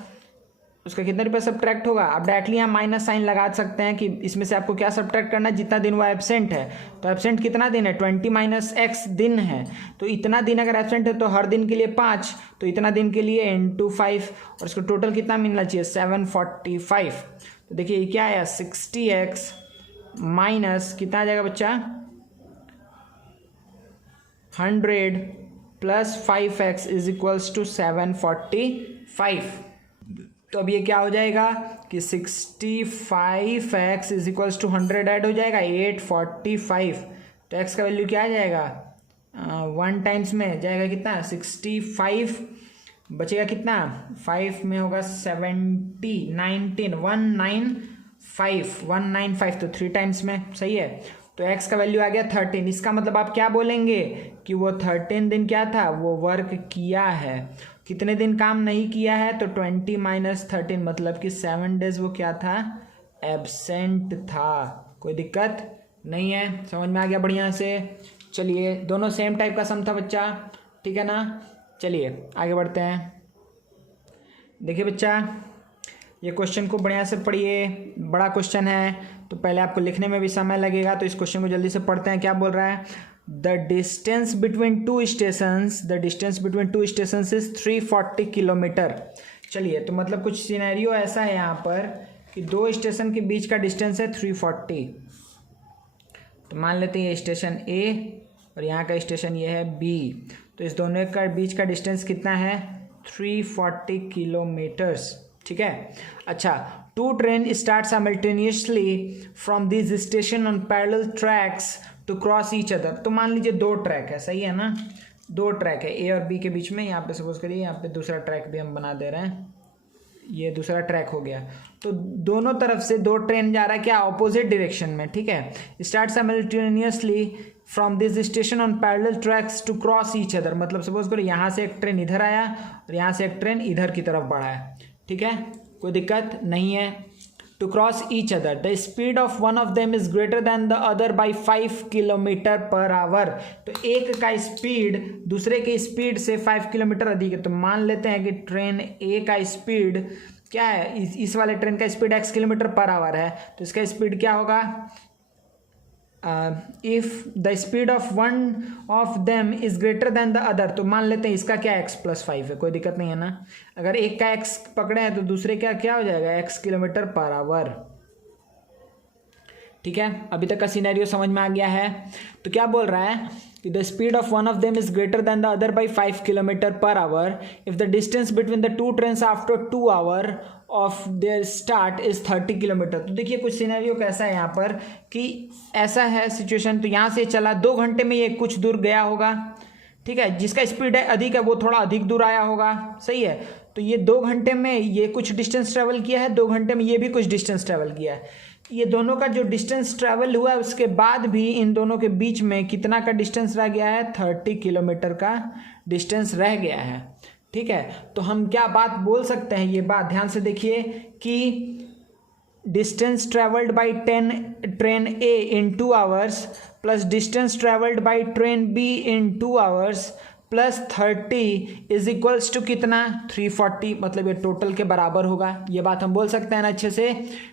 उसका कितना रुपया सब्ट्रैक्ट होगा। आप डायरेक्टली यहाँ माइनस साइन लगा सकते हैं कि इसमें से आपको क्या सब्ट्रैक्ट करना है, जितना दिन वो एब्सेंट है। तो एब्सेंट कितना दिन है, 20 माइनस एक्स दिन है। तो इतना दिन अगर एब्सेंट है तो हर दिन के लिए 5, तो इतना दिन के लिए इंटू 5, और इसको टोटल कितना मिलना चाहिए, 745। तो देखिए ये क्या आया, 60x माइनस कितना आ जाएगा बच्चा, 100 plus 5x is equals to 745। तो अब ये क्या हो जाएगा कि 65x is equals to 100 add हो जाएगा 845। तो x का वैल्यू क्या आ जाएगा, 1 टाइम्स में जाएगा कितना, 65 बचेगा कितना, 5 में होगा 70, 19, 195, तो 3 टाइम्स में, सही है। तो x का वैल्यू आ गया 13। इसका मतलब आप क्या बोलेंगे कि वो 13 दिन क्या था, वो वर्क किया है। कितने दिन काम नहीं किया है, तो 20 माइनस 13 मतलब कि 7 डेज वो क्या था, एब्सेंट था। कोई दिक्कत नहीं है, समझ में आ गया बढ़िया से। चलिए दोनों सेम टाइप का सम था बच्चा, ठीक है ना। चलिए आगे बढ़ते हैं। देखिए बच्चा ये क्वेश्चन को बढ़िया से पढ़िए, बड़ा क्वेश्चन है तो पहले आपको लिखने में भी समय लगेगा। तो इस क्वेश्चन को जल्दी से पढ़ते हैं। क्या बोल रहा है, the distance between two stations is 340 kilometre. चलिए तो मतलब कुछ सिनेरियो ऐसा है यहाँ पर कि 2 स्टेशन के बीच का डिस्टेंस है 340। तो मान लेते हैं ये स्टेशन ए और यहाँ का स्टेशन ये है बी। तो इस दोनों का बीच का डिस्टेंस कितना है, 340 किलोमीटर्स, ठीक है। अच्छा, 2 train start simultaneously from this station on parallel tracks to cross each other. तो मान लीजिए 2 ट्रैक है, सही है ना, 2 ट्रैक है ए और बी के बीच में। यहाँ पे सपोज करिए यहाँ पे दूसरा ट्रैक भी हम बना दे रहे हैं, ये दूसरा ट्रैक हो गया। तो दोनों तरफ से 2 ट्रेन जा रहा है क्या, ऑपोजिट डायरेक्शन में, ठीक है। Start simultaneously from this station on parallel tracks to cross each other, मतलब सपोज करो यहाँ से एक ट्रेन इधर आया और यहाँ से एक ट्रेन इधर की तरफ बढ़ा है, ठीक है, कोई दिक्कत नहीं है। To cross each other the speed of one of them is greater than the other by 5 kilometre per hour. तो एक का स्पीड दूसरे के स्पीड से 5 किलोमीटर अधिक है। तो मान लेते हैं कि ट्रेन ए का स्पीड क्या है, इस वाले ट्रेन का speed x kilometre per our है। तो इसका स्पीड क्या होगा, if the speed of one of them is greater than the other. तो मान लेते हैं इसका क्या x प्लस 5 है, कोई दिक्कत नहीं है ना। अगर एक का x पकड़े हैं तो दूसरे का क्या हो जाएगा, x किलोमीटर पर आवर, ठीक है। अभी तक का सिनेरियो समझ में आ गया है। तो क्या बोल रहा है कि the speed of one of them is greater than the other by 5 kilometre per hour if the distance between the 2 trains after 2 hour of their start is 30 kilometre. तो देखिए कुछ सिनेरियो कैसा है यहाँ पर कि ऐसा है सिचुएशन, तो यहाँ से चला 2 घंटे में ये कुछ दूर गया होगा, ठीक है। जिसका स्पीड है अधिक है वो थोड़ा अधिक दूर आया होगा, सही है। तो ये 2 घंटे में ये कुछ डिस्टेंस ट्रेवल किया है, 2 घंटे में ये भी कुछ डिस्टेंस ट्रेवल किया है। ये दोनों का जो डिस्टेंस ट्रैवल हुआ है उसके बाद भी इन दोनों के बीच में कितना का डिस्टेंस रह गया है, 30 किलोमीटर का डिस्टेंस रह गया है, ठीक है। तो हम क्या बात बोल सकते हैं, ये बात ध्यान से देखिए कि distance travelled by train A in 2 hours plus distance travelled by train B in 2 hours plus 30 is equals to कितना, 340, मतलब ये टोटल के बराबर होगा। ये बात हम बोल सकते हैं ना अच्छे से,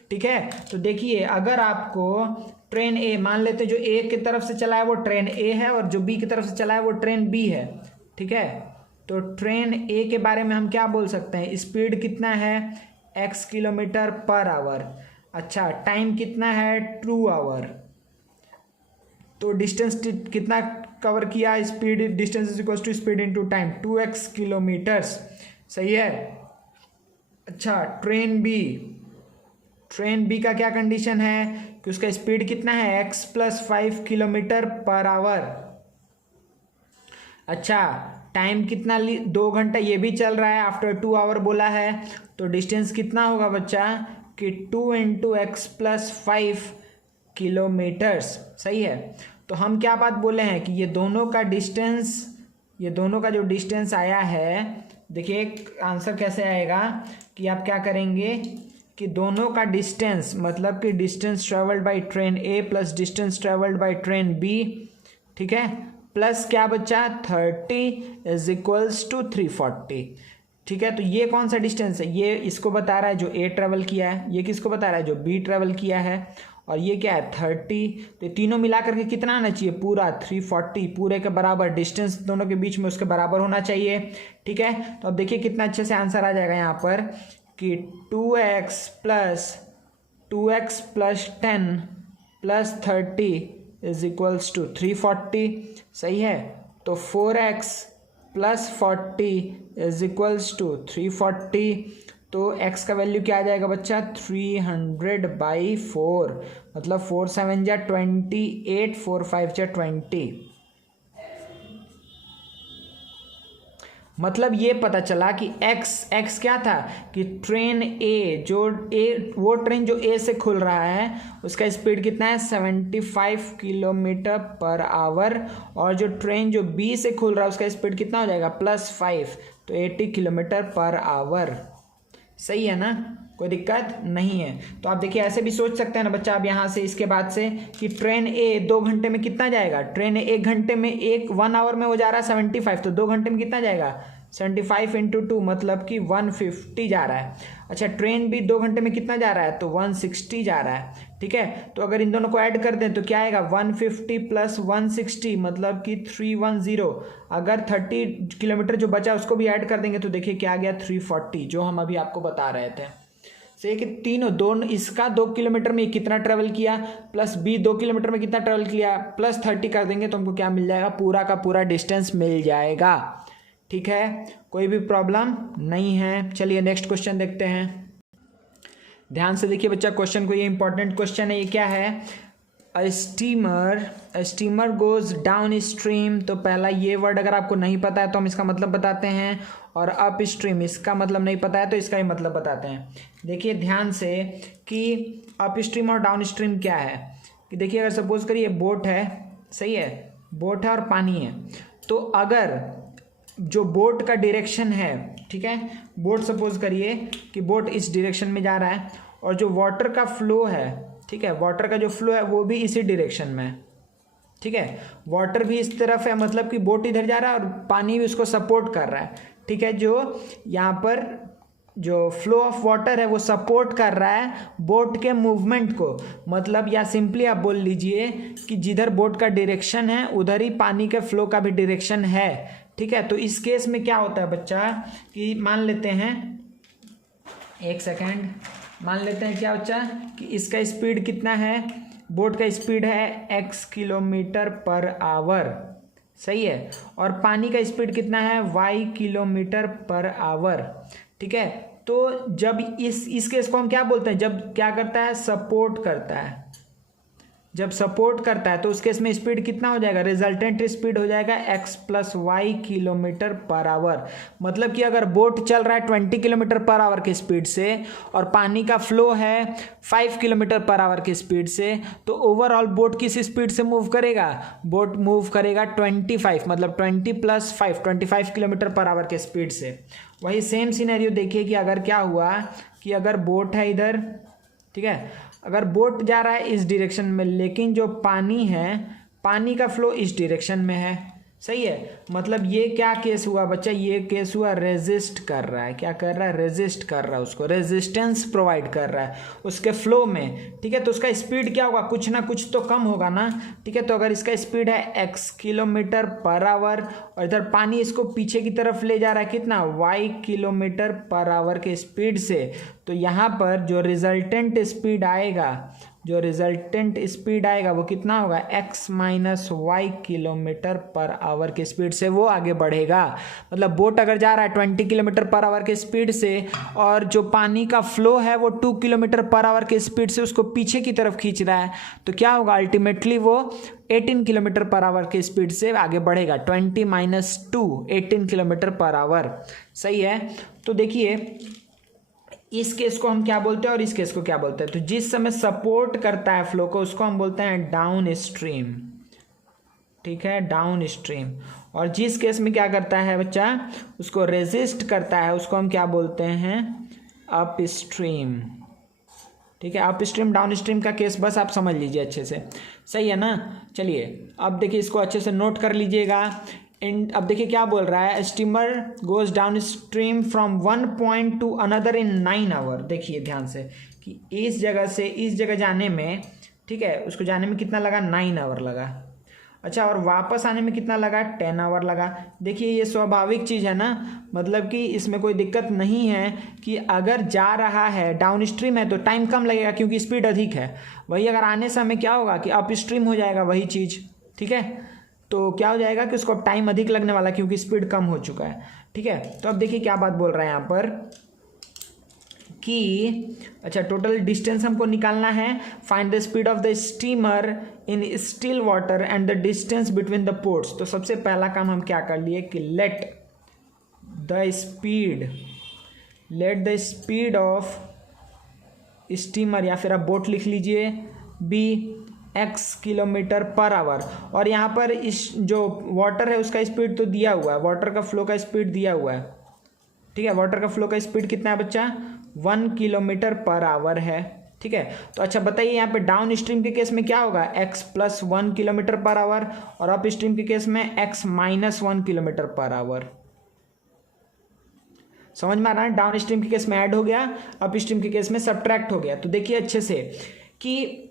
ठीक है। तो देखिए अगर आपको ट्रेन ए, मान लेते जो ए की तरफ से चला है वो ट्रेन ए है और जो बी की तरफ से चला है वो ट्रेन बी है, ठीक है। तो ट्रेन ए के बारे में हम क्या बोल सकते हैं, स्पीड कितना है, x किलोमीटर पर आवर। अच्छा, टाइम कितना है, 2 आवर। तो डिस्टेंस कितना कवर किया, speed distance is equal to speed into time, 2x kilometres, सही है। अच्छा, ट्रेन बी का क्या कंडीशन है कि उसका स्पीड कितना है, x plus 5 kilometre per hour. अच्छा, टाइम कितना 2 घंटा ये भी चल रहा है, आफ्टर 2 आवर बोला है, तो डिस्टेंस कितना होगा बच्चा कि 2 × x+5 किलोमीटर्स। सही है। तो हम क्या बात बोले हैं कि ये दोनों का जो डिस्टेंस आया है, देखिए आंसर कैसे आएगा कि आप क्या करेंगे कि दोनों का डिस्टेंस मतलब कि distance travelled by train A plus distance travelled by train B, ठीक है, प्लस क्या बच्चा 30 = 340। ठीक है, तो ये कौन सा डिस्टेंस है, ये इसको बता रहा है जो ए ट्रेवल किया है, ये किसको बता रहा है जो बी ट्रेवल किया है, और ये क्या है 30। तो तीनों मिला करके कितना आना चाहिए पूरा 340, पूरे के बराबर डिस्टेंस दोनों के बीच में उसके बराबर होना चाहिए। ठीक है, तो अब देखिए कितना अच्छे से आंसर आ जाएगा यहाँ पर कि 2x + 10 + 30 = 340। सही है, तो 4x + 40 = 340। तो x का वैल्यू क्या आ जाएगा बच्चा 300/4, मतलब 4 × 7 = 28, 4 × 5 = 20। मतलब ये पता चला कि x क्या था कि ट्रेन वो ट्रेन जो ए से खुल रहा है उसका स्पीड कितना है 75 km/h, और जो ट्रेन जो बी से खुल रहा है उसका स्पीड कितना हो जाएगा +5, तो 80 km/h। सही है ना, कोई दिक्कत नहीं है। तो आप देखिए ऐसे भी सोच सकते हैं ना बच्चा, आप यहाँ से इसके बाद से कि ट्रेन ए 2 घंटे में कितना जाएगा, ट्रेन 1 घंटे में 1 आवर में वो जा रहा है 75, तो 2 घंटे में कितना जाएगा 75 × 2 मतलब कि 150 जा रहा है। अच्छा, ट्रेन भी 2 घंटे में कितना जा रहा है तो 160 जा रहा है। ठीक है, तो अगर इन दोनों को ऐड कर दें तो क्या आएगा 150 + 160 मतलब कि 310। अगर 30 किलोमीटर जो बचा उसको भी ऐड कर देंगे तो देखिए क्या आ गया 340, जो हम अभी आपको बता रहे थे। सही कि दोनों इसका 2 किलोमीटर में कितना ट्रेवल किया प्लस बी 2 किलोमीटर में कितना ट्रेवल किया प्लस 30 कर देंगे तो हमको क्या मिल जाएगा, पूरा का पूरा डिस्टेंस मिल जाएगा। ठीक है, कोई भी प्रॉब्लम नहीं है। चलिए नेक्स्ट क्वेश्चन देखते हैं। ध्यान से देखिए बच्चा क्वेश्चन को, ये इंपॉर्टेंट क्वेश्चन है। ये क्या है, अ स्टीमर गोज डाउन स्ट्रीम। तो पहला ये वर्ड अगर आपको नहीं पता है तो हम इसका मतलब बताते हैं, और अप स्ट्रीम इसका मतलब नहीं पता है तो इसका ही मतलब बताते हैं। देखिए ध्यान से कि अप स्ट्रीम और डाउन स्ट्रीम क्या है कि देखिए अगर सपोज करिए बोट है, सही है, बोट है और पानी है, तो अगर जो बोट का डायरेक्शन है, ठीक है, बोट सपोज करिए कि बोट इस डायरेक्शन में जा रहा है, और जो वाटर का फ्लो है, ठीक है, वाटर का जो फ्लो है वो भी इसी डायरेक्शन में है। ठीक है, वाटर भी इस तरफ है, मतलब कि बोट इधर जा रहा है और पानी भी उसको सपोर्ट कर रहा है। ठीक है, जो यहाँ पर जो फ्लो ऑफ वाटर है वो सपोर्ट कर रहा है बोट के मूवमेंट को, मतलब या सिंपली आप बोल लीजिए कि जिधर बोट का डायरेक्शन है उधर ही पानी के फ्लो का भी डायरेक्शन है। ठीक है, तो इस केस में क्या होता है बच्चा कि मान लेते हैं, एक सेकेंड, मान लेते हैं क्या बच्चा कि इसका स्पीड कितना है, बोट का स्पीड है x km/h। सही है, और पानी का स्पीड कितना है y km/h। ठीक है, तो जब इस केस को हम क्या बोलते हैं, जब क्या करता है सपोर्ट करता है, जब सपोर्ट करता है तो उस केस में स्पीड कितना हो जाएगा, रिजल्टेंट स्पीड हो जाएगा x + y km/h। मतलब कि अगर बोट चल रहा है 20 km/h की स्पीड से और पानी का फ्लो है 5 km/h की स्पीड से, तो ओवरऑल बोट किस स्पीड से मूव करेगा, बोट मूव करेगा 25, मतलब 20 + 5 25 km/h की स्पीड से। वही सेम सिनेरियो देखिए कि अगर क्या हुआ कि अगर बोट है इधर, ठीक है, अगर बोट जा रहा है इस डायरेक्शन में, लेकिन जो पानी है, पानी का फ्लो इस डायरेक्शन में है। सही है, मतलब ये क्या केस हुआ बच्चा, ये केस हुआ रेजिस्ट कर रहा है, क्या कर रहा है, रेजिस्ट कर रहा है, उसको रेजिस्टेंस प्रोवाइड कर रहा है उसके फ्लो में। ठीक है, तो उसका स्पीड क्या होगा, कुछ ना कुछ तो कम होगा ना। ठीक है, तो अगर इसका स्पीड है x km/h और इधर पानी इसको पीछे की तरफ ले जा रहा है कितना y km/h के स्पीड से, तो यहाँ पर जो रिजल्टेंट स्पीड आएगा जो रिजल्टेंट स्पीड आएगा वो कितना होगा, x minus y kilometre per hour की स्पीड से वो आगे बढ़ेगा। मतलब बोट अगर जा रहा है 20 किलोमीटर पर आवर के स्पीड से और जो पानी का फ्लो है वो 2 किलोमीटर पर आवर के स्पीड से उसको पीछे की तरफ खींच रहा है, तो क्या होगा, अल्टीमेटली वो 18 किलोमीटर पर आवर की स्पीड से आगे बढ़ेगा। 20 माइनस 2 18 किलोमीटर पर आवर। सही है। तो देखिए इस केस को हम क्या बोलते हैं और इस केस को क्या बोलते हैं। तो जिस समय सपोर्ट करता है फ्लो को उसको हम बोलते हैं डाउन स्ट्रीम। ठीक है, डाउन स्ट्रीम। और जिस केस में क्या करता है बच्चा, उसको रेजिस्ट करता है, उसको हम क्या बोलते हैं, अप स्ट्रीम। ठीक है, अप स्ट्रीम डाउन स्ट्रीम का केस बस आप समझ लीजिए अच्छे से। सही है ना। चलिए अब देखिए इसको अच्छे से नोट कर लीजिएगा। अब देखिए क्या बोल रहा है, steamer goes down stream from 1 point to another in 9 hour. देखिए ध्यान से कि इस जगह से इस जगह जाने में, ठीक है, उसको जाने में कितना लगा, 9 आवर लगा। अच्छा, और वापस आने में कितना लगा, 10 आवर लगा। देखिए ये स्वाभाविक चीज़ है ना, मतलब कि इसमें कोई दिक्कत नहीं है कि अगर जा रहा है डाउन स्ट्रीम है तो टाइम कम लगेगा क्योंकि स्पीड अधिक है। वही अगर आने समय क्या होगा कि अप स्ट्रीम हो जाएगा वही चीज़। ठीक है, तो क्या हो जाएगा कि उसको अब टाइम अधिक लगने वाला क्योंकि स्पीड कम हो चुका है। ठीक है, तो अब देखिए क्या बात बोल रहा है यहाँ पर कि अच्छा टोटल डिस्टेंस हमको निकालना है। Find the speed of the steamer in still water and the distance between the ports. तो सबसे पहला काम हम क्या कर लिए कि let the speed of steamer, या फिर आप बोट लिख लीजिए, be x kilometre per hour. और यहाँ पर इस जो वाटर है उसका स्पीड तो दिया हुआ है, वाटर का फ्लो का स्पीड दिया हुआ है। ठीक है, वाटर का फ्लो का स्पीड कितना है बच्चा, 1 किलोमीटर पर आवर है। ठीक है, तो अच्छा बताइए यहाँ पे डाउन स्ट्रीम के केस में क्या होगा, x plus 1 kilometre per hour, और अप स्ट्रीम के केस में x minus 1 kilometre per our. समझ में आ रहा है, डाउन स्ट्रीम के केस में ऐड हो गया, अप स्ट्रीम के केस में सब्ट्रैक्ट हो गया। तो देखिए अच्छे से कि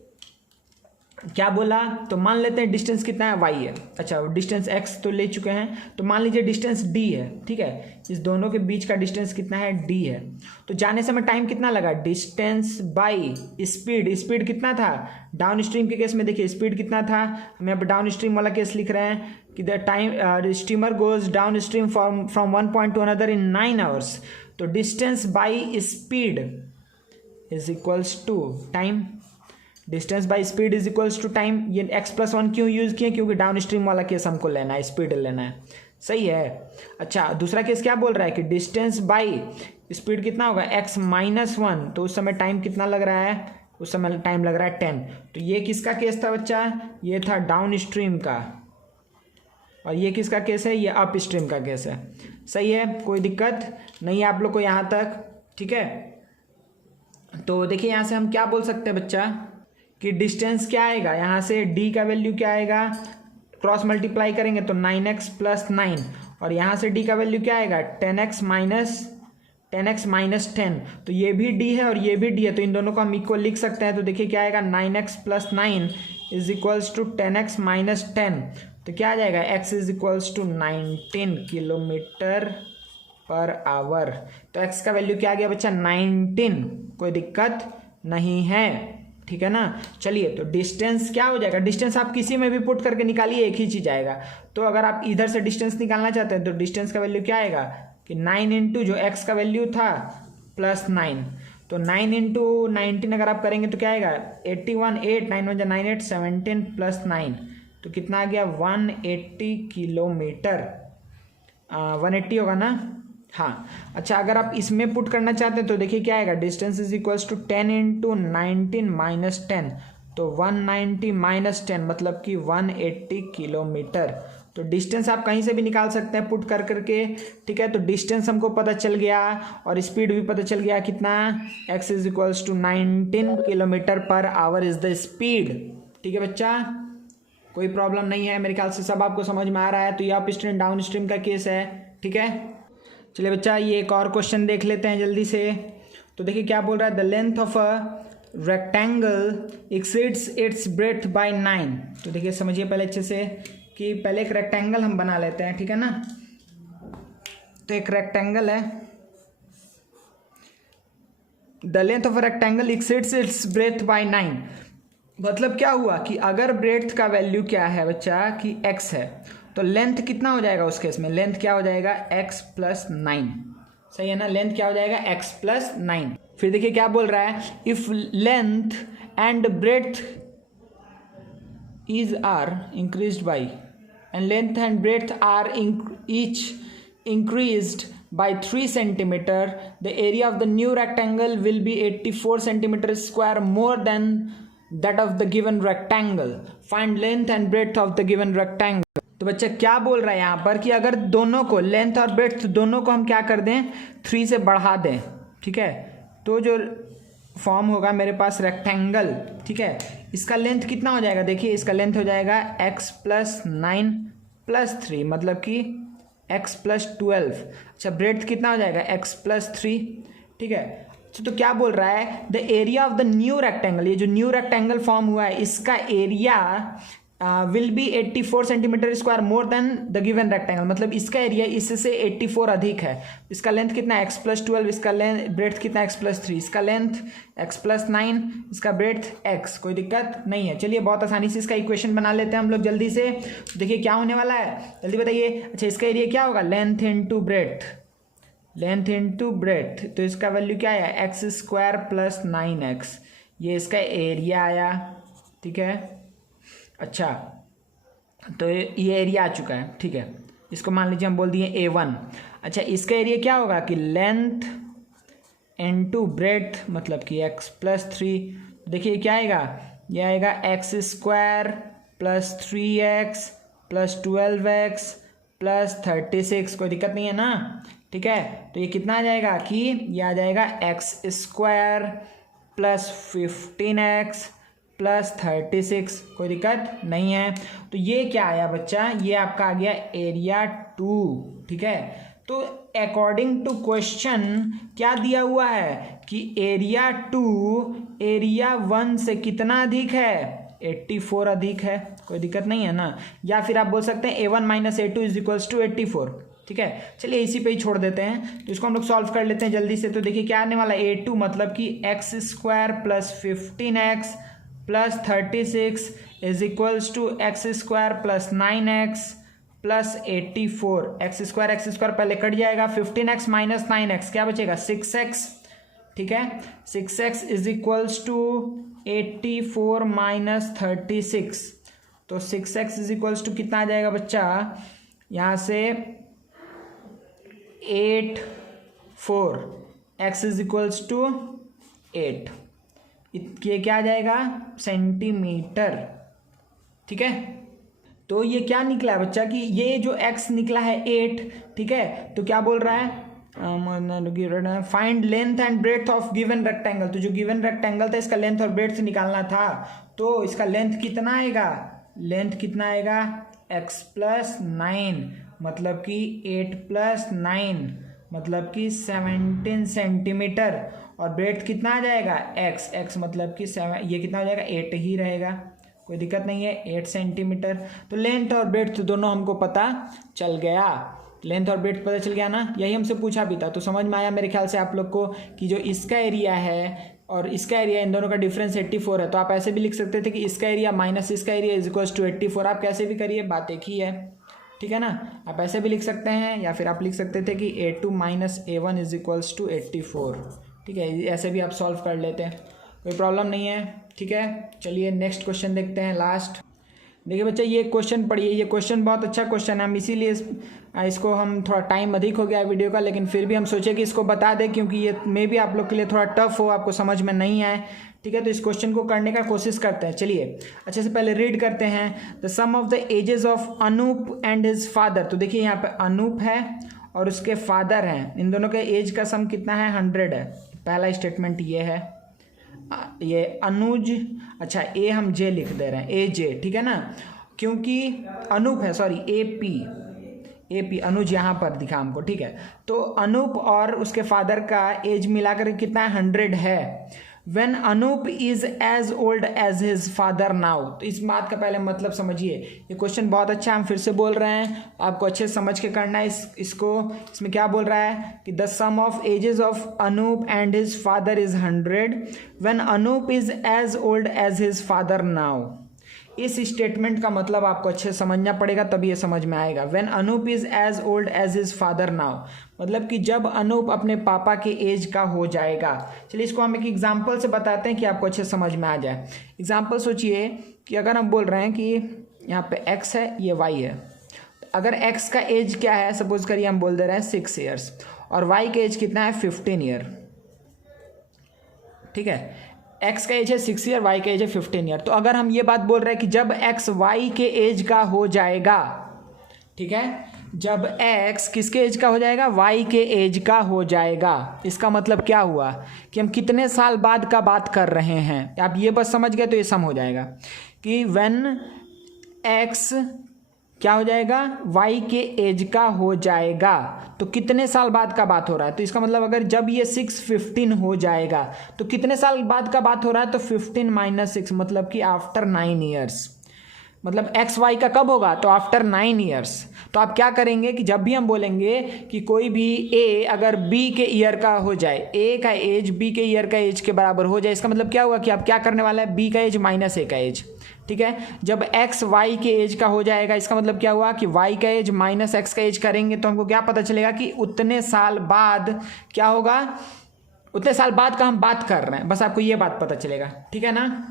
क्या बोला, तो मान लेते हैं डिस्टेंस कितना है, y है। अच्छा डिस्टेंस x तो ले चुके हैं, तो मान लीजिए डिस्टेंस d है। ठीक है, इस दोनों के बीच का डिस्टेंस कितना है, d है। तो जाने समय टाइम कितना लगा, डिस्टेंस बाई स्पीड कितना था, डाउन स्ट्रीम के केस में देखिए स्पीड कितना था, हम यहाँ पर डाउन स्ट्रीम वाला केस लिख रहे हैं कि the time steamer goes down stream from 1 point to another in 9 hours. तो distance by speed is equals to time, distance by speed is equals to time. ये x प्लस 1 क्यों use किए, क्योंकि डाउन स्ट्रीम वाला case हमको लेना है, speed लेना है। सही है। अच्छा दूसरा केस क्या बोल रहा है कि डिस्टेंस बाई स्पीड कितना होगा, x माइनस 1। तो उस समय टाइम कितना लग रहा है, उस समय टाइम लग रहा है 10। तो ये किसका केस था बच्चा, ये था डाउन स्ट्रीम का, और ये किसका केस है, ये अप स्ट्रीम का केस है। सही है, कोई दिक्कत नहीं है आप लोग को यहाँ तक। ठीक है, तो देखिए यहाँ से हम क्या बोल सकते हैं बच्चा कि डिस्टेंस क्या आएगा, यहाँ से d का वैल्यू क्या आएगा, क्रॉस मल्टीप्लाई करेंगे तो 9x प्लस 9, और यहाँ से d का वैल्यू क्या आएगा, 10x माइनस 10। तो ये भी d है और ये भी d है, तो इन दोनों को हम इक्वल लिख सकते हैं। तो देखिए क्या आएगा, 9x plus 9 is equals to 10x minus 10। तो क्या आ जाएगा, x is equals to 19 kilometre per hour. तो x का वैल्यू क्या आ गया बच्चा, 19। कोई दिक्कत नहीं है। ठीक है ना। चलिए तो डिस्टेंस क्या हो जाएगा, डिस्टेंस आप किसी में भी पुट करके निकालिए, एक ही चीज़ आएगा। तो अगर आप इधर से डिस्टेंस निकालना चाहते हैं तो डिस्टेंस का वैल्यू क्या आएगा कि 9 इंटू जो x का वैल्यू था प्लस 9। तो 9 इंटू 19 अगर आप करेंगे तो क्या आएगा, 81, 8 9 1 9 8 17 प्लस 9, तो कितना आ गया 180 किलोमीटर। 180 होगा ना, हाँ। अच्छा अगर आप इसमें पुट करना चाहते हैं तो देखिए क्या आएगा, distance is equals to 10 into 19 minus 10, तो 190 माइनस 10 मतलब कि 180 किलोमीटर। तो डिस्टेंस आप कहीं से भी निकाल सकते हैं पुट कर करके। ठीक है, तो डिस्टेंस हमको पता चल गया और स्पीड भी पता चल गया कितना, x is equals to 19 kilometre per hour is the speed. ठीक है बच्चा, कोई प्रॉब्लम नहीं है, मेरे ख्याल से सब आपको समझ में आ रहा है। तो ये अप स्ट्रीम डाउन स्ट्रीम का केस है। ठीक है, चलिए बच्चा ये एक और क्वेश्चन देख लेते हैं जल्दी से। तो देखिए क्या बोल रहा है, the length of a rectangle exceeds its breadth by 9। तो देखिए समझिए पहले अच्छे से कि पहले एक रेक्टेंगल हम बना लेते हैं। ठीक है ना, तो एक रेक्टेंगल है, the length of a rectangle exceeds its breadth by 9। मतलब क्या हुआ कि अगर ब्रेड्थ का वैल्यू क्या है बच्चा कि x है, तो लेंथ कितना हो जाएगा उस केस में, लेंथ क्या हो जाएगा x + 9, सही है ना, लेंथ क्या हो जाएगा x + 9। फिर देखिए क्या बोल रहा है, if length and breadth are increased by and length and breadth are each increased by 3 centimeter, the area of the new rectangle will be 84 centimeter square more than that of the given rectangle. Find length and breadth of the given rectangle. तो बच्चा क्या बोल रहा है यहाँ पर कि अगर दोनों को लेंथ और ब्रेड्थ दोनों को हम क्या कर दें 3 से बढ़ा दें, ठीक है, तो जो फॉर्म होगा मेरे पास रेक्टेंगल, ठीक है, इसका लेंथ कितना हो जाएगा, देखिए इसका लेंथ हो जाएगा x + 9 + 3 मतलब कि x + 12। अच्छा ब्रेड्थ कितना हो जाएगा x + 3, ठीक है। तो क्या बोल रहा है, the area of the new rectangle, ये जो न्यू रेक्टेंगल फॉर्म हुआ है इसका area will be 84 centimetre square more than the given rectangle, मतलब इसका एरिया इससे 84 अधिक है। इसका लेंथ कितना x + 12, इसका लेंथ ब्रेड्थ कितना x + 3, इसका लेंथ x + 9, इसका ब्रेड्थ x, कोई दिक्कत नहीं है। चलिए बहुत आसानी से इसका इक्वेशन बना लेते हैं हम लोग जल्दी से। देखिए क्या होने वाला है, जल्दी बताइए। अच्छा इसका एरिया क्या होगा, length into breadth, length into breadth, तो इसका वैल्यू क्या आया x² + 9x, ये इसका एरिया आया, ठीक है। अच्छा तो ये एरिया आ चुका है, ठीक है, इसको मान लीजिए हम बोल दिए A1। अच्छा इसका एरिया क्या होगा कि लेंथ इंटू ब्रेड्थ मतलब कि x + 3, देखिए क्या आएगा, ये आएगा x² + 3x + 12x + 36, कोई दिक्कत नहीं है ना, ठीक है। तो ये कितना आ जाएगा कि ये आ जाएगा x² + 15x + 36, कोई दिक्कत नहीं है। तो ये क्या आया बच्चा, ये आपका आ गया एरिया 2, ठीक है। तो अकॉर्डिंग टू क्वेश्चन क्या दिया हुआ है कि एरिया 2 एरिया 1 से कितना अधिक है, 84 अधिक है, कोई दिक्कत नहीं है ना। या फिर आप बोल सकते हैं A1 - A2 = 84, ठीक है। चलिए इसी पे ही छोड़ देते हैं, तो इसको हम लोग सॉल्व कर लेते हैं जल्दी से। तो देखिए क्या आने वाला है, A2 मतलब कि x² + 15x + 36 = x² + 9x + 84, x² पहले कट जाएगा, 15x - 9x क्या बचेगा 6x, ठीक है। 6x = 84 - 36, तो 6x = कितना आ जाएगा बच्चा, यहाँ से 8 4, x = 8, ये क्या आ जाएगा सेंटीमीटर, ठीक है। तो ये क्या निकला है बच्चा कि ये जो x निकला है 8, ठीक है। तो क्या बोल रहा है, find length and breadth of given rectangle, तो जो गिवन रेक्टेंगल था इसका लेंथ और ब्रेड्थ निकालना था, तो इसका लेंथ कितना आएगा, लेंथ कितना आएगा x + 9 मतलब कि 8 + 9 मतलब कि 17 सेंटीमीटर, और ब्रेड्थ कितना आ जाएगा x मतलब कि 7, ये कितना हो जाएगा 8 ही रहेगा, कोई दिक्कत नहीं है, 8 सेंटीमीटर। तो लेंथ और ब्रेड्थ दोनों हमको पता चल गया, लेंथ और ब्रेड्थ पता चल गया ना, यही हमसे पूछा भी था। तो समझ में आया मेरे ख्याल से आप लोग को कि जो इसका एरिया है और इसका एरिया, इन दोनों का डिफरेंस 84 है। तो आप ऐसे भी लिख सकते थे कि इसका एरिया माइनस इसका एरिया = 84, आप कैसे भी करिए बात एक ही है, ठीक है ना। आप ऐसे भी लिख सकते हैं, या फिर आप लिख सकते थे कि A2 - A1 = 84, ठीक है, ऐसे भी आप सॉल्व कर लेते हैं, कोई प्रॉब्लम नहीं है, ठीक है। चलिए नेक्स्ट क्वेश्चन देखते हैं, लास्ट। देखिए बच्चा ये क्वेश्चन पढ़िए, ये क्वेश्चन बहुत अच्छा क्वेश्चन है, हम इसीलिए इसको हम थोड़ा टाइम अधिक हो गया है वीडियो का, लेकिन फिर भी हम सोचे कि इसको बता दें क्योंकि ये मे भी आप लोग के लिए थोड़ा टफ हो, आपको समझ में नहीं आए, ठीक है। तो इस क्वेश्चन को करने का कोशिश करते हैं। चलिए अच्छे से पहले रीड करते हैं, the sum of the ages of Anoop and his father. तो देखिए यहाँ पे अनूप है और उसके फादर हैं, इन दोनों के एज का सम कितना है 100 है। पहला स्टेटमेंट ये है, ये अनुज, अच्छा ए हम जे लिख दे रहे हैं, AJ, ठीक है ना, क्योंकि अनूप है, सॉरी AP अनुज यहाँ पर दिखा हमको, ठीक है। तो अनूप और उसके फादर का एज मिलाकर कितना 100 है, when Anoop is as old as his father now. तो इस बात का पहले मतलब समझिए। ये क्वेश्चन बहुत अच्छा, हम फिर से बोल रहे हैं, आपको अच्छे से समझ के करना है इसको। इसमें क्या बोल रहा है कि the sum of ages of Anoop and his father is 100 when Anoop is as old as his father now. इस स्टेटमेंट का मतलब आपको अच्छे से समझना पड़ेगा, तभी ये समझ में आएगा। When Anoop is as old as his father now, मतलब कि जब अनूप अपने पापा के एज का हो जाएगा। चलिए इसको हम एक एग्जाम्पल से बताते हैं कि आपको अच्छे से समझ में आ जाए। एग्जाम्पल सोचिए कि अगर हम बोल रहे हैं कि यहाँ पे x है, ये y है। अगर x का एज क्या है, सपोज करिए हम बोल दे रहे हैं 6 ईयर्स, और y का एज कितना है 15 ईयर। ठीक है, x का एज है 6 ईयर, y का एज है 15 ईयर। तो अगर हम ये बात बोल रहे हैं कि जब x y के एज का हो जाएगा, ठीक है, जब x किसके एज का हो जाएगा, y के एज का हो जाएगा, इसका मतलब क्या हुआ कि हम कितने साल बाद का बात कर रहे हैं। आप ये बस समझ गए तो ये सम हो जाएगा कि व्हेन x क्या हो जाएगा, y के एज का हो जाएगा, तो कितने साल बाद का बात हो रहा है। तो इसका मतलब अगर जब ये 6-15 हो जाएगा तो कितने साल बाद का बात हो रहा है, तो 15 - 6 मतलब कि आफ्टर 9 ईयर्स। मतलब एक्स वाई का कब होगा, तो आफ्टर 9 ईयर्स। तो आप क्या करेंगे कि जब भी हम बोलेंगे कि कोई भी ए अगर बी के ईयर का हो जाए, ए का एज बी के ईयर का एज के बराबर हो जाए, इसका मतलब क्या हुआ कि आप क्या करने वाला है, बी का एज माइनस ए का एज। ठीक है, जब एक्स वाई के एज का हो जाएगा, इसका मतलब क्या हुआ कि वाई का एज माइनस एक्स का एज करेंगे तो हमको क्या पता चलेगा कि उतने साल बाद क्या होगा, उतने साल बाद का हम बात कर रहे हैं, बस आपको ये बात पता चलेगा। ठीक है ना।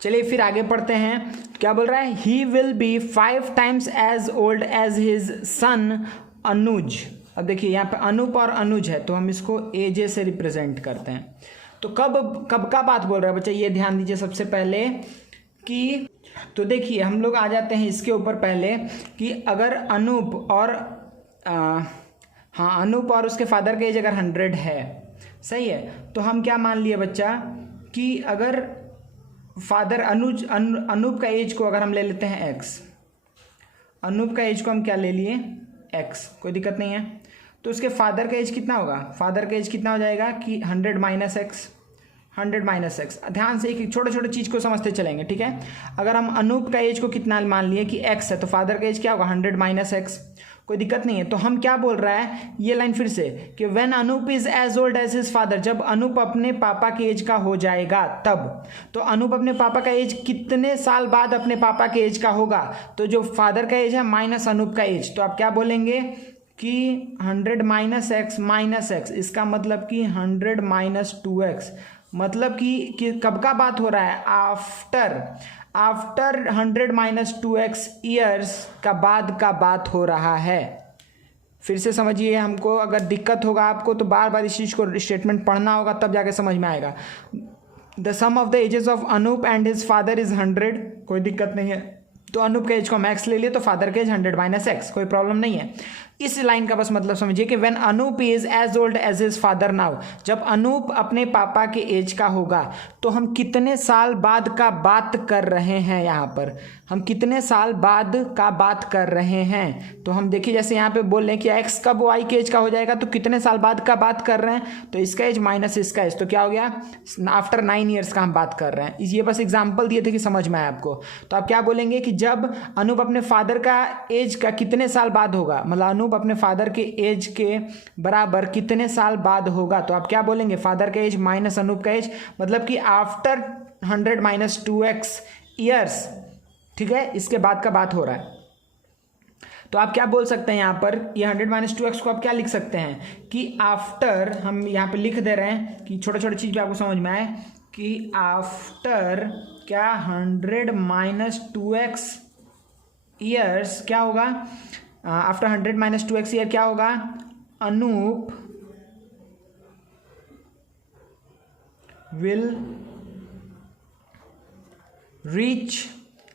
चलिए फिर आगे पढ़ते हैं। क्या बोल रहा है, he will be 5 times as old as his son Anuj. अब देखिए यहाँ पे अनूप और अनुज है, तो हम इसको एजे से रिप्रेजेंट करते हैं। तो कब कब का बात बोल रहा है बच्चा, ये ध्यान दीजिए सबसे पहले कि, तो देखिए हम लोग आ जाते हैं इसके ऊपर पहले कि अगर अनूप और अनूप और उसके फादर का एज अगर 100 है, सही है, तो हम क्या मान लिए बच्चा कि अगर फादर अनूप का एज को अगर हम ले लेते हैं x, अनूप का एज को हम क्या ले लिए x, कोई दिक्कत नहीं है। तो उसके फादर का एज कितना होगा, फादर का एज कितना हो जाएगा कि 100 - x। ध्यान से एक छोटे छोटे चीज़ को समझते चलेंगे। ठीक है, अगर हम अनूप का एज को कितना मान लिए कि x है, तो फादर का एज क्या होगा 100 - x, कोई दिक्कत नहीं है। तो हम क्या बोल रहा है, ये लाइन फिर से कि when Anoop is as old as his father, जब अनूप अपने पापा के एज का हो जाएगा तब। तो अनूप अपने पापा का एज कितने साल बाद अपने पापा के एज का होगा, तो जो फादर का एज है माइनस अनूप का एज, तो आप क्या बोलेंगे कि 100 - x, इसका मतलब कि 100 - 2x, मतलब कि कब का बात हो रहा है, आफ्टर 100 - 2x ईयर्स का बाद का बात हो रहा है। फिर से समझिए, हमको अगर दिक्कत होगा आपको तो बार बार इस चीज़ को स्टेटमेंट पढ़ना होगा, तब जाके समझ में आएगा। The sum of the ages of Anoop and his father is 100, कोई दिक्कत नहीं है। तो अनूप के एज को मैक्स ले लिए, तो फादर के एज 100 - x, कोई प्रॉब्लम नहीं है। इस लाइन का बस मतलब समझिए कि when Anoop is as old as his father now, जब अनूप अपने पापा के एज का होगा, तो हम कितने साल बाद का बात कर रहे हैं, यहाँ पर हम कितने साल बाद का बात कर रहे हैं। तो हम देखिए जैसे यहाँ पे बोल रहे हैं कि एक्स कब वाई के एज का हो जाएगा, तो कितने साल बाद का बात कर रहे हैं, तो इसका एज माइनस इसका एज, तो क्या हो गया, आफ्टर 9 ईयर्स का हम बात कर रहे हैं। ये बस एग्जाम्पल दिए थे कि समझ में आए आपको। तो आप क्या बोलेंगे कि जब अनूप अपने फादर का एज का कितने साल बाद होगा, मतलब अनूप अपने फादर के एज के बराबर कितने साल बाद होगा, तो आप क्या बोलेंगे, फादर का एज माइनस अनूप का एज, मतलब कि आफ्टर 100 - 2x ईयर्स। ठीक है, इसके बाद का बात हो रहा है। तो आप क्या बोल सकते हैं यहाँ पर, ये 100 - 2x को आप क्या लिख सकते हैं कि आफ्टर, हम यहाँ पे लिख दे रहे हैं कि छोटे छोटे चीज़ भी आपको समझ में आए कि आफ्टर क्या 100 - 2x ईयर्स क्या होगा, आफ्टर 100 - 2x ईयर क्या होगा, Anoop will reach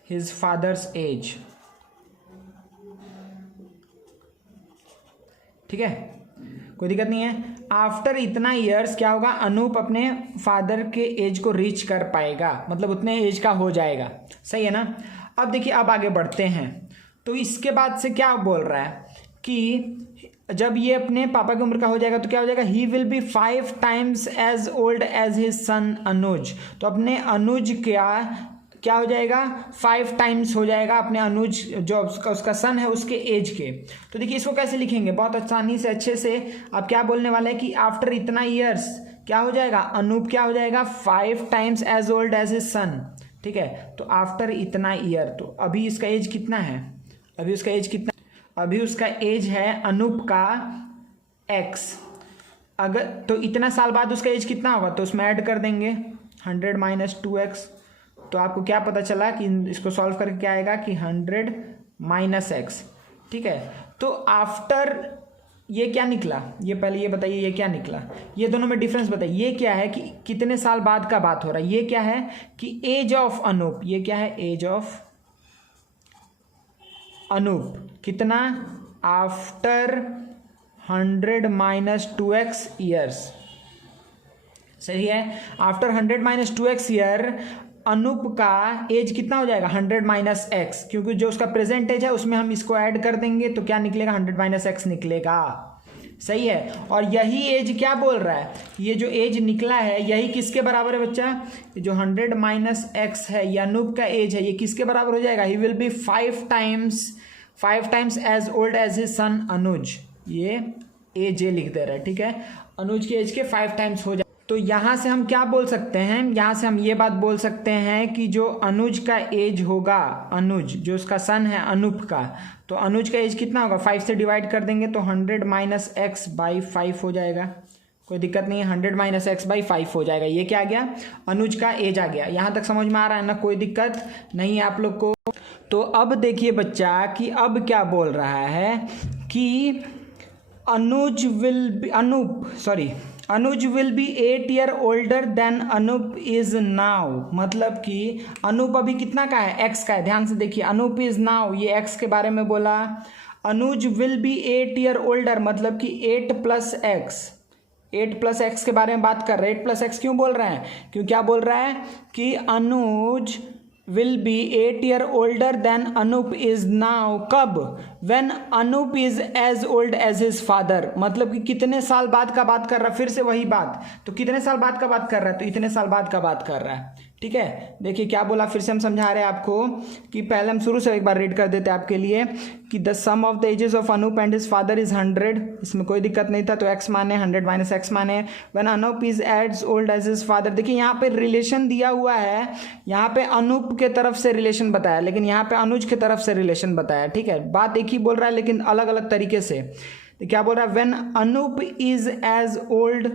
his father's age. ठीक है, कोई दिक्कत नहीं है। आफ्टर इतना ईयर्स क्या होगा, अनूप अपने फादर के एज को रीच कर पाएगा, मतलब उतने एज का हो जाएगा। सही है ना। अब देखिए, अब आगे बढ़ते हैं। तो इसके बाद से क्या बोल रहा है कि जब ये अपने पापा की उम्र का हो जाएगा तो क्या हो जाएगा, he will be 5 times as old as his son Anuj. तो अपने अनुज क्या हो जाएगा, 5 टाइम्स हो जाएगा अपने अनुज जो उसका सन है उसके एज के। तो देखिए इसको कैसे लिखेंगे, बहुत आसानी से अच्छे से आप क्या बोलने वाले हैं कि आफ्टर इतना ईयर्स क्या हो जाएगा, अनूप क्या हो जाएगा 5 times as old as his son. ठीक है, तो आफ्टर इतना ईयर, तो अभी इसका एज कितना है, अभी उसका एज है अनूप का x। अगर तो इतना साल बाद उसका एज कितना होगा, तो उसमें ऐड कर देंगे 100 माइनस 2x। तो आपको क्या पता चला कि इसको सॉल्व करके क्या आएगा कि 100 माइनस x। ठीक है, तो आफ्टर ये क्या निकला, ये पहले ये बताइए ये क्या निकला, ये दोनों में डिफरेंस बताइए। ये क्या है कि कितने साल बाद का बात हो रहा है, ये क्या है कि एज ऑफ अनूप, ये क्या है एज ऑफ अनूप कितना, आफ्टर 100 माइनस 2x ईयर्स। सही है, after 100 minus 2x year Anoop का एज कितना हो जाएगा 100 माइनस एक्स, क्योंकि जो उसका प्रेजेंट एज है उसमें हम इसको ऐड कर देंगे तो क्या निकलेगा 100 माइनस एक्स निकलेगा। सही है, और यही एज क्या बोल रहा है, ये जो एज निकला है यही किसके बराबर है बच्चा, जो 100 माइनस एक्स है ये अनूप का एज है, ये किसके बराबर हो जाएगा, he will be 5 times as old as his son Anuj. ये एज लिख दे रहा है। ठीक है, अनुज के एज के 5 टाइम्स हो जाए। तो यहाँ से हम क्या बोल सकते हैं, यहाँ से हम ये बात बोल सकते हैं कि जो अनुज का एज होगा, अनुज जो उसका सन है अनूप का, तो अनुज का एज कितना होगा, 5 से डिवाइड कर देंगे तो 100 माइनस एक्स बाई 5 हो जाएगा। कोई दिक्कत नहीं है, 100 माइनस एक्स बाई 5 हो जाएगा। ये क्या आ गया, अनुज का एज आ गया। यहाँ तक समझ में आ रहा है ना, कोई दिक्कत नहीं है आप लोग को। तो अब देखिए बच्चा कि अब क्या बोल रहा है कि Anuj will be 8 year older than Anoop is now. मतलब कि अनूप अभी कितना का है, एक्स का है। ध्यान से देखिए, अनूप इज नाउ, ये एक्स के बारे में बोला। अनुज विल बी 8 ईयर ओल्डर, मतलब कि 8 प्लस एक्स के बारे में बात कर रहे हैं। 8 प्लस एक्स क्यों बोल रहे हैं, क्यों क्या बोल रहा है कि अनुज will be 8 year older than Anup is now। कब, when Anup is as old as his father। मतलब कि कितने साल बाद का बात कर रहा है, फिर से वही बात, तो कितने साल बाद का बात कर रहा है, तो इतने साल बाद का बात कर रहा है। ठीक है, देखिए क्या बोला, फिर से हम समझा रहे हैं आपको कि पहले हम शुरू से एक बार रीड कर देते हैं आपके लिए कि the sum of the ages of Anoop and his father is 100। इसमें कोई दिक्कत नहीं था, तो एक्स माने 100 माइनस एक्स माने। When Anoop is as old as his father, देखिए यहाँ पे रिलेशन दिया हुआ है, यहाँ पे अनूप के तरफ से रिलेशन बताया, लेकिन यहाँ पे अनुज के तरफ से रिलेशन बताया। ठीक है, बात एक ही बोल रहा है लेकिन अलग अलग तरीके से। तो क्या बोल रहा है, when Anoop is as old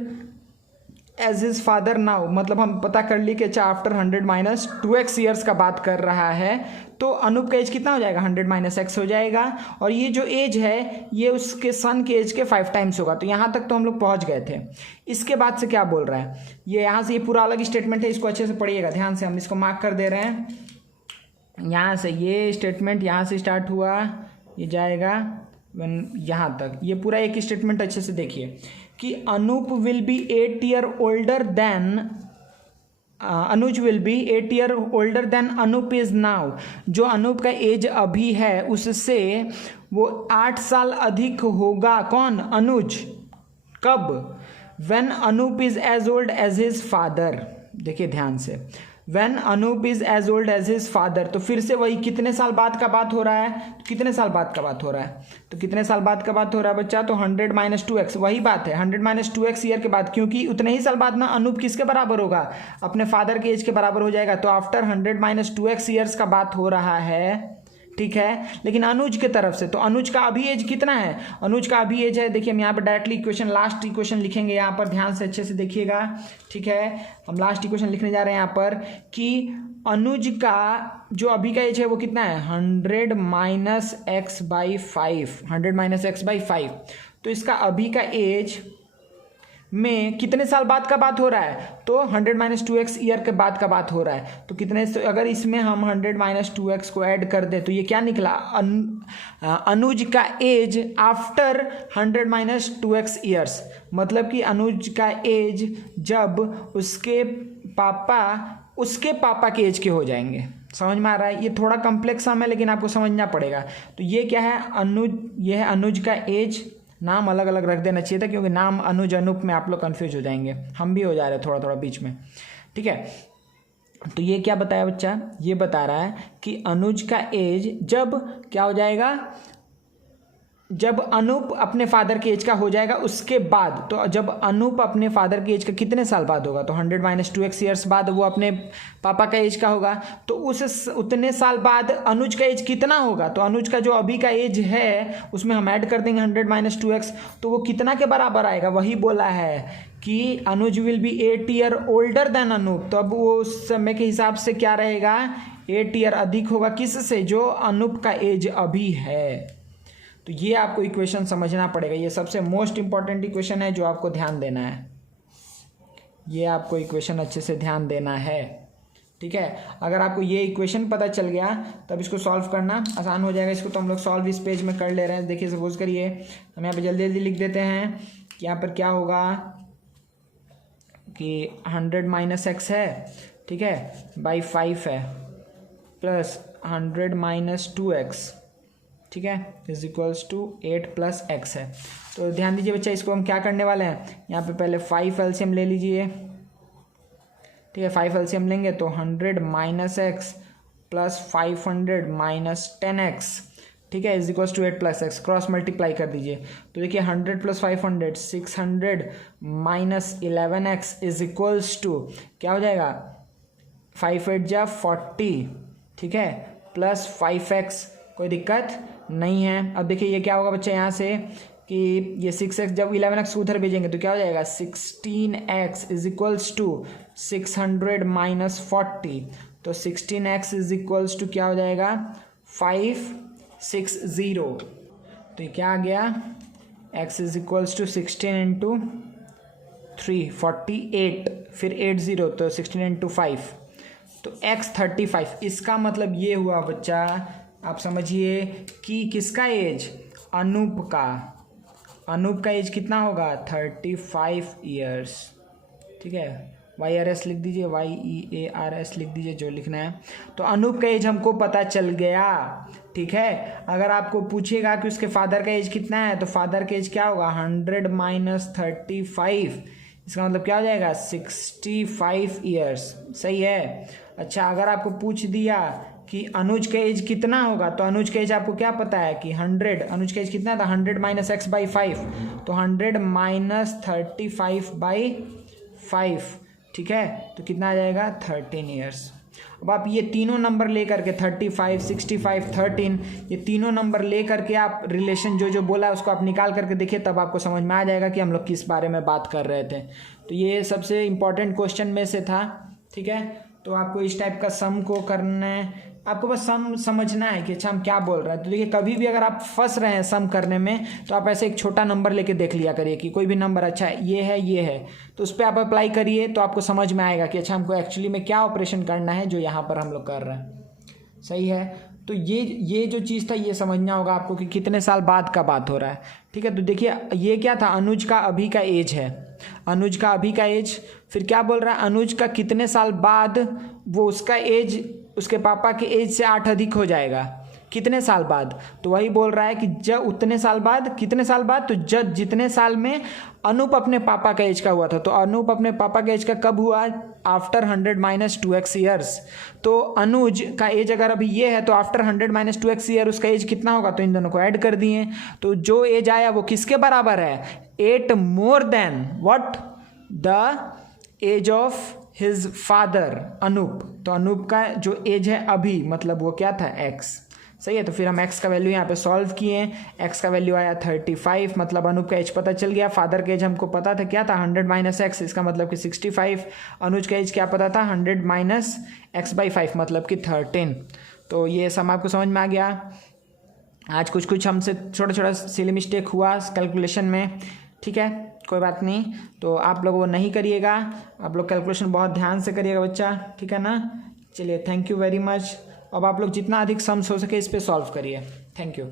as his father now, मतलब हम पता कर ली कि अच्छा आफ्टर 100 माइनस 2x ईयर्स का बात कर रहा है, तो अनूप का एज कितना हो जाएगा 100 माइनस एक्स हो जाएगा, और ये जो एज है ये उसके सन के एज के 5 टाइम्स होगा। तो यहाँ तक तो हम लोग पहुँच गए थे। इसके बाद से क्या बोल रहा है, ये यहाँ से ये पूरा अलग स्टेटमेंट है, इसको अच्छे से पढ़िएगा ध्यान से, हम इसको मार्क कर दे रहे हैं। यहाँ से ये स्टेटमेंट यहाँ से स्टार्ट हुआ, ये जाएगा यहाँ तक, ये पूरा एक स्टेटमेंट अच्छे से देखिए कि Anoop will be 8 year older than Anuj will be 8 year older than Anoop is now. जो अनूप का एज अभी है उससे वो 8 साल अधिक होगा, कौन, अनुज। कब, when Anoop is as old as his father. देखिए ध्यान से, when Anoop is as old as his father, तो फिर से वही कितने साल बाद का बात हो रहा है, तो कितने साल बाद का बात हो रहा है, तो कितने साल बाद का बात हो रहा है बच्चा, तो 100 माइनस 2x, वही बात है 100 माइनस 2x ईयर के बाद, क्योंकि उतने ही साल बाद ना अनूप किसके बराबर होगा, अपने फादर के एज के बराबर हो जाएगा। तो आफ्टर 100 माइनस 2x ईयर्स का बात हो रहा है। ठीक है, लेकिन अनुज के तरफ से, तो अनुज का अभी एज कितना है, अनुज का अभी एज है, देखिए हम यहाँ पर डायरेक्टली इक्वेशन, लास्ट इक्वेशन लिखेंगे यहाँ पर, ध्यान से अच्छे से देखिएगा। ठीक है, हम लास्ट इक्वेशन लिखने जा रहे हैं यहाँ पर कि अनुज का जो अभी का एज है वो कितना है 100 minus x by 5, 100 minus x by 5। तो इसका अभी का एज में कितने साल बाद का बात हो रहा है, तो 100 माइनस 2x ईयर के बाद का बात हो रहा है। तो कितने, अगर इसमें हम 100 माइनस 2x को ऐड कर दें तो ये क्या निकला, अनुज का as after 100 minus 2x years. मतलब कि अनुज का एज जब उसके पापा के एज के हो जाएंगे। समझ में आ रहा है, ये थोड़ा कॉम्प्लेक्स सम है लेकिन आपको समझना पड़ेगा। तो ये क्या है, अनुज, ये है अनुज का एज नाम अलग अलग रख देना चाहिए था, क्योंकि नाम अनुज अनूप में आप लोग कन्फ्यूज हो जाएंगे, हम भी हो जा रहे हैं थोड़ा थोड़ा बीच में। ठीक है, तो ये क्या बताया बच्चा, ये बता रहा है कि अनुज का एज जब क्या हो जाएगा, जब अनूप अपने फादर के एज का हो जाएगा उसके बाद। तो जब अनूप अपने फादर के एज का कितने साल बाद होगा, तो 100 - 2x ईयर्स बाद वो अपने पापा का एज का होगा। तो उस उतने साल बाद अनुज का एज कितना होगा, तो अनुज का जो अभी का एज है उसमें हम ऐड कर देंगे 100 - 2x, तो वो कितना के बराबर आएगा, वही बोला है कि Anuj will be 8 year older than Anoop. तो अब वो उस समय के हिसाब से क्या रहेगा, 8 ईयर अधिक होगा किससे, जो अनूप का एज अभी है। तो ये आपको इक्वेशन समझना पड़ेगा, ये सबसे मोस्ट इंपॉर्टेंट इक्वेशन है जो आपको ध्यान देना है, ये आपको इक्वेशन अच्छे से ध्यान देना है। ठीक है, अगर आपको ये इक्वेशन पता चल गया तब इसको सॉल्व करना आसान हो जाएगा। इसको तो हम लोग सॉल्व इस पेज में कर ले रहे हैं। देखिए सपोज करिए हम यहाँ पे जल्दी जल्दी लिख देते हैं कि यहाँ पर क्या होगा कि 100 - x है, ठीक है, बाई 5 है, प्लस 100 - 2x, ठीक है, इज इक्वल्स टू 8 + x है। तो ध्यान दीजिए बच्चा, इसको हम क्या करने वाले हैं, यहाँ पे पहले 5 एलसीएम ले लीजिए। ठीक है, 5 एलसीएम लेंगे तो 100 - x प्लस 500 - 10x, ठीक है, is equals to 8 + x। Cross multiply कर दीजिए तो देखिए 100 + 500 600 - 11x इज इक्वल्स टू क्या हो जाएगा, 5 8 जा 40, ठीक है, प्लस 5x, कोई दिक्कत नहीं है। अब देखिए ये क्या होगा बच्चा, यहाँ से कि ये 6x जब 11x उधर भेजेंगे तो क्या हो जाएगा, 16x इज इक्वल्स टू 600 - 40, तो 16x इज इक्वल्स टू क्या हो जाएगा, 560। तो ये क्या आ गया, x इज इक्वल्स टू 16 × 3 48, फिर 80, तो 16 × 5, तो x 35। इसका मतलब ये हुआ बच्चा, आप समझिए कि किसका एज, अनूप का, अनूप का एज कितना होगा, 35 ईयर्स। ठीक है, YRS लिख दीजिए, YEARS लिख दीजिए जो लिखना है। तो अनूप का एज हमको पता चल गया। ठीक है, अगर आपको पूछेगा कि उसके फादर का एज कितना है, तो फादर का एज क्या होगा, 100 - 35, इसका मतलब क्या हो जाएगा, 65 ईयर्स। सही है। अच्छा, अगर आपको पूछ दिया कि अनुज का एज कितना होगा, तो अनुज का एज आपको क्या पता है कि 100, अनुज का एज कितना था, 100 - x / 5, तो 100 - 35/5, ठीक है, तो कितना आ जाएगा, 13 ईयर्स। अब आप ये तीनों नंबर ले करके 35, 65, 13, ये तीनों नंबर ले करके आप रिलेशन जो जो बोला है उसको आप निकाल करके देखिए, तब आपको समझ में आ जाएगा कि हम लोग किस बारे में बात कर रहे थे। तो ये सबसे इम्पोर्टेंट क्वेश्चन में से था। ठीक है, तो आपको इस टाइप का सम को करना है, आपको बस सम समझना है कि अच्छा हम क्या बोल रहे हैं। तो देखिए कभी भी अगर आप फंस रहे हैं सम करने में, तो आप ऐसे एक छोटा नंबर लेके देख लिया करिए कि कोई भी नंबर अच्छा है, ये है, तो उस पर आप अप्लाई करिए, तो आपको समझ में आएगा कि अच्छा हमको एक्चुअली में क्या ऑपरेशन करना है जो यहाँ पर हम लोग कर रहे हैं। सही है, तो ये जो चीज़ था ये समझना होगा आपको कि कितने साल बाद का बात हो रहा है। ठीक है, तो देखिए ये क्या था, अनुज का अभी का एज है, अनुज का अभी का एज, फिर क्या बोल रहा है, अनुज का कितने साल बाद वो उसका एज उसके पापा के एज से 8 अधिक हो जाएगा, कितने साल बाद, तो वही बोल रहा है कि जब उतने साल बाद, कितने साल बाद, तो जब जितने साल में अनूप अपने पापा का एज का हुआ था। तो अनूप अपने पापा का एज का कब हुआ, आफ्टर 100 - 2x ईयर्स। तो अनुज का एज अगर अभी ये है तो आफ्टर 100 - 2x ईयर उसका एज कितना होगा, तो इन दोनों को ऐड कर दिए, तो जो एज आया वो किसके बराबर है, 8 more than what, the age of his father Anoop. तो अनूप का जो एज है अभी, मतलब वो क्या था, x। सही है, तो फिर हम x का वैल्यू यहाँ पे सॉल्व किए, x का वैल्यू आया 35, मतलब अनूप का एज पता चल गया। फादर का एज हमको पता था क्या था, 100 - x, इसका मतलब कि 65। अनुज का एज क्या पता था, 100 - x / 5, मतलब कि 13। तो ये सब आपको समझ में आ गया। आज कुछ हमसे छोटा सिली मिस्टेक हुआ कैलकुलेशन में, ठीक है, कोई बात नहीं, तो आप लोग वो नहीं करिएगा, आप लोग कैलकुलेशन बहुत ध्यान से करिएगा बच्चा, ठीक है ना। चलिए, थैंक यू वेरी मच। अब आप लोग जितना अधिक सम्स हो सके इस पे सॉल्व करिए। Thank you.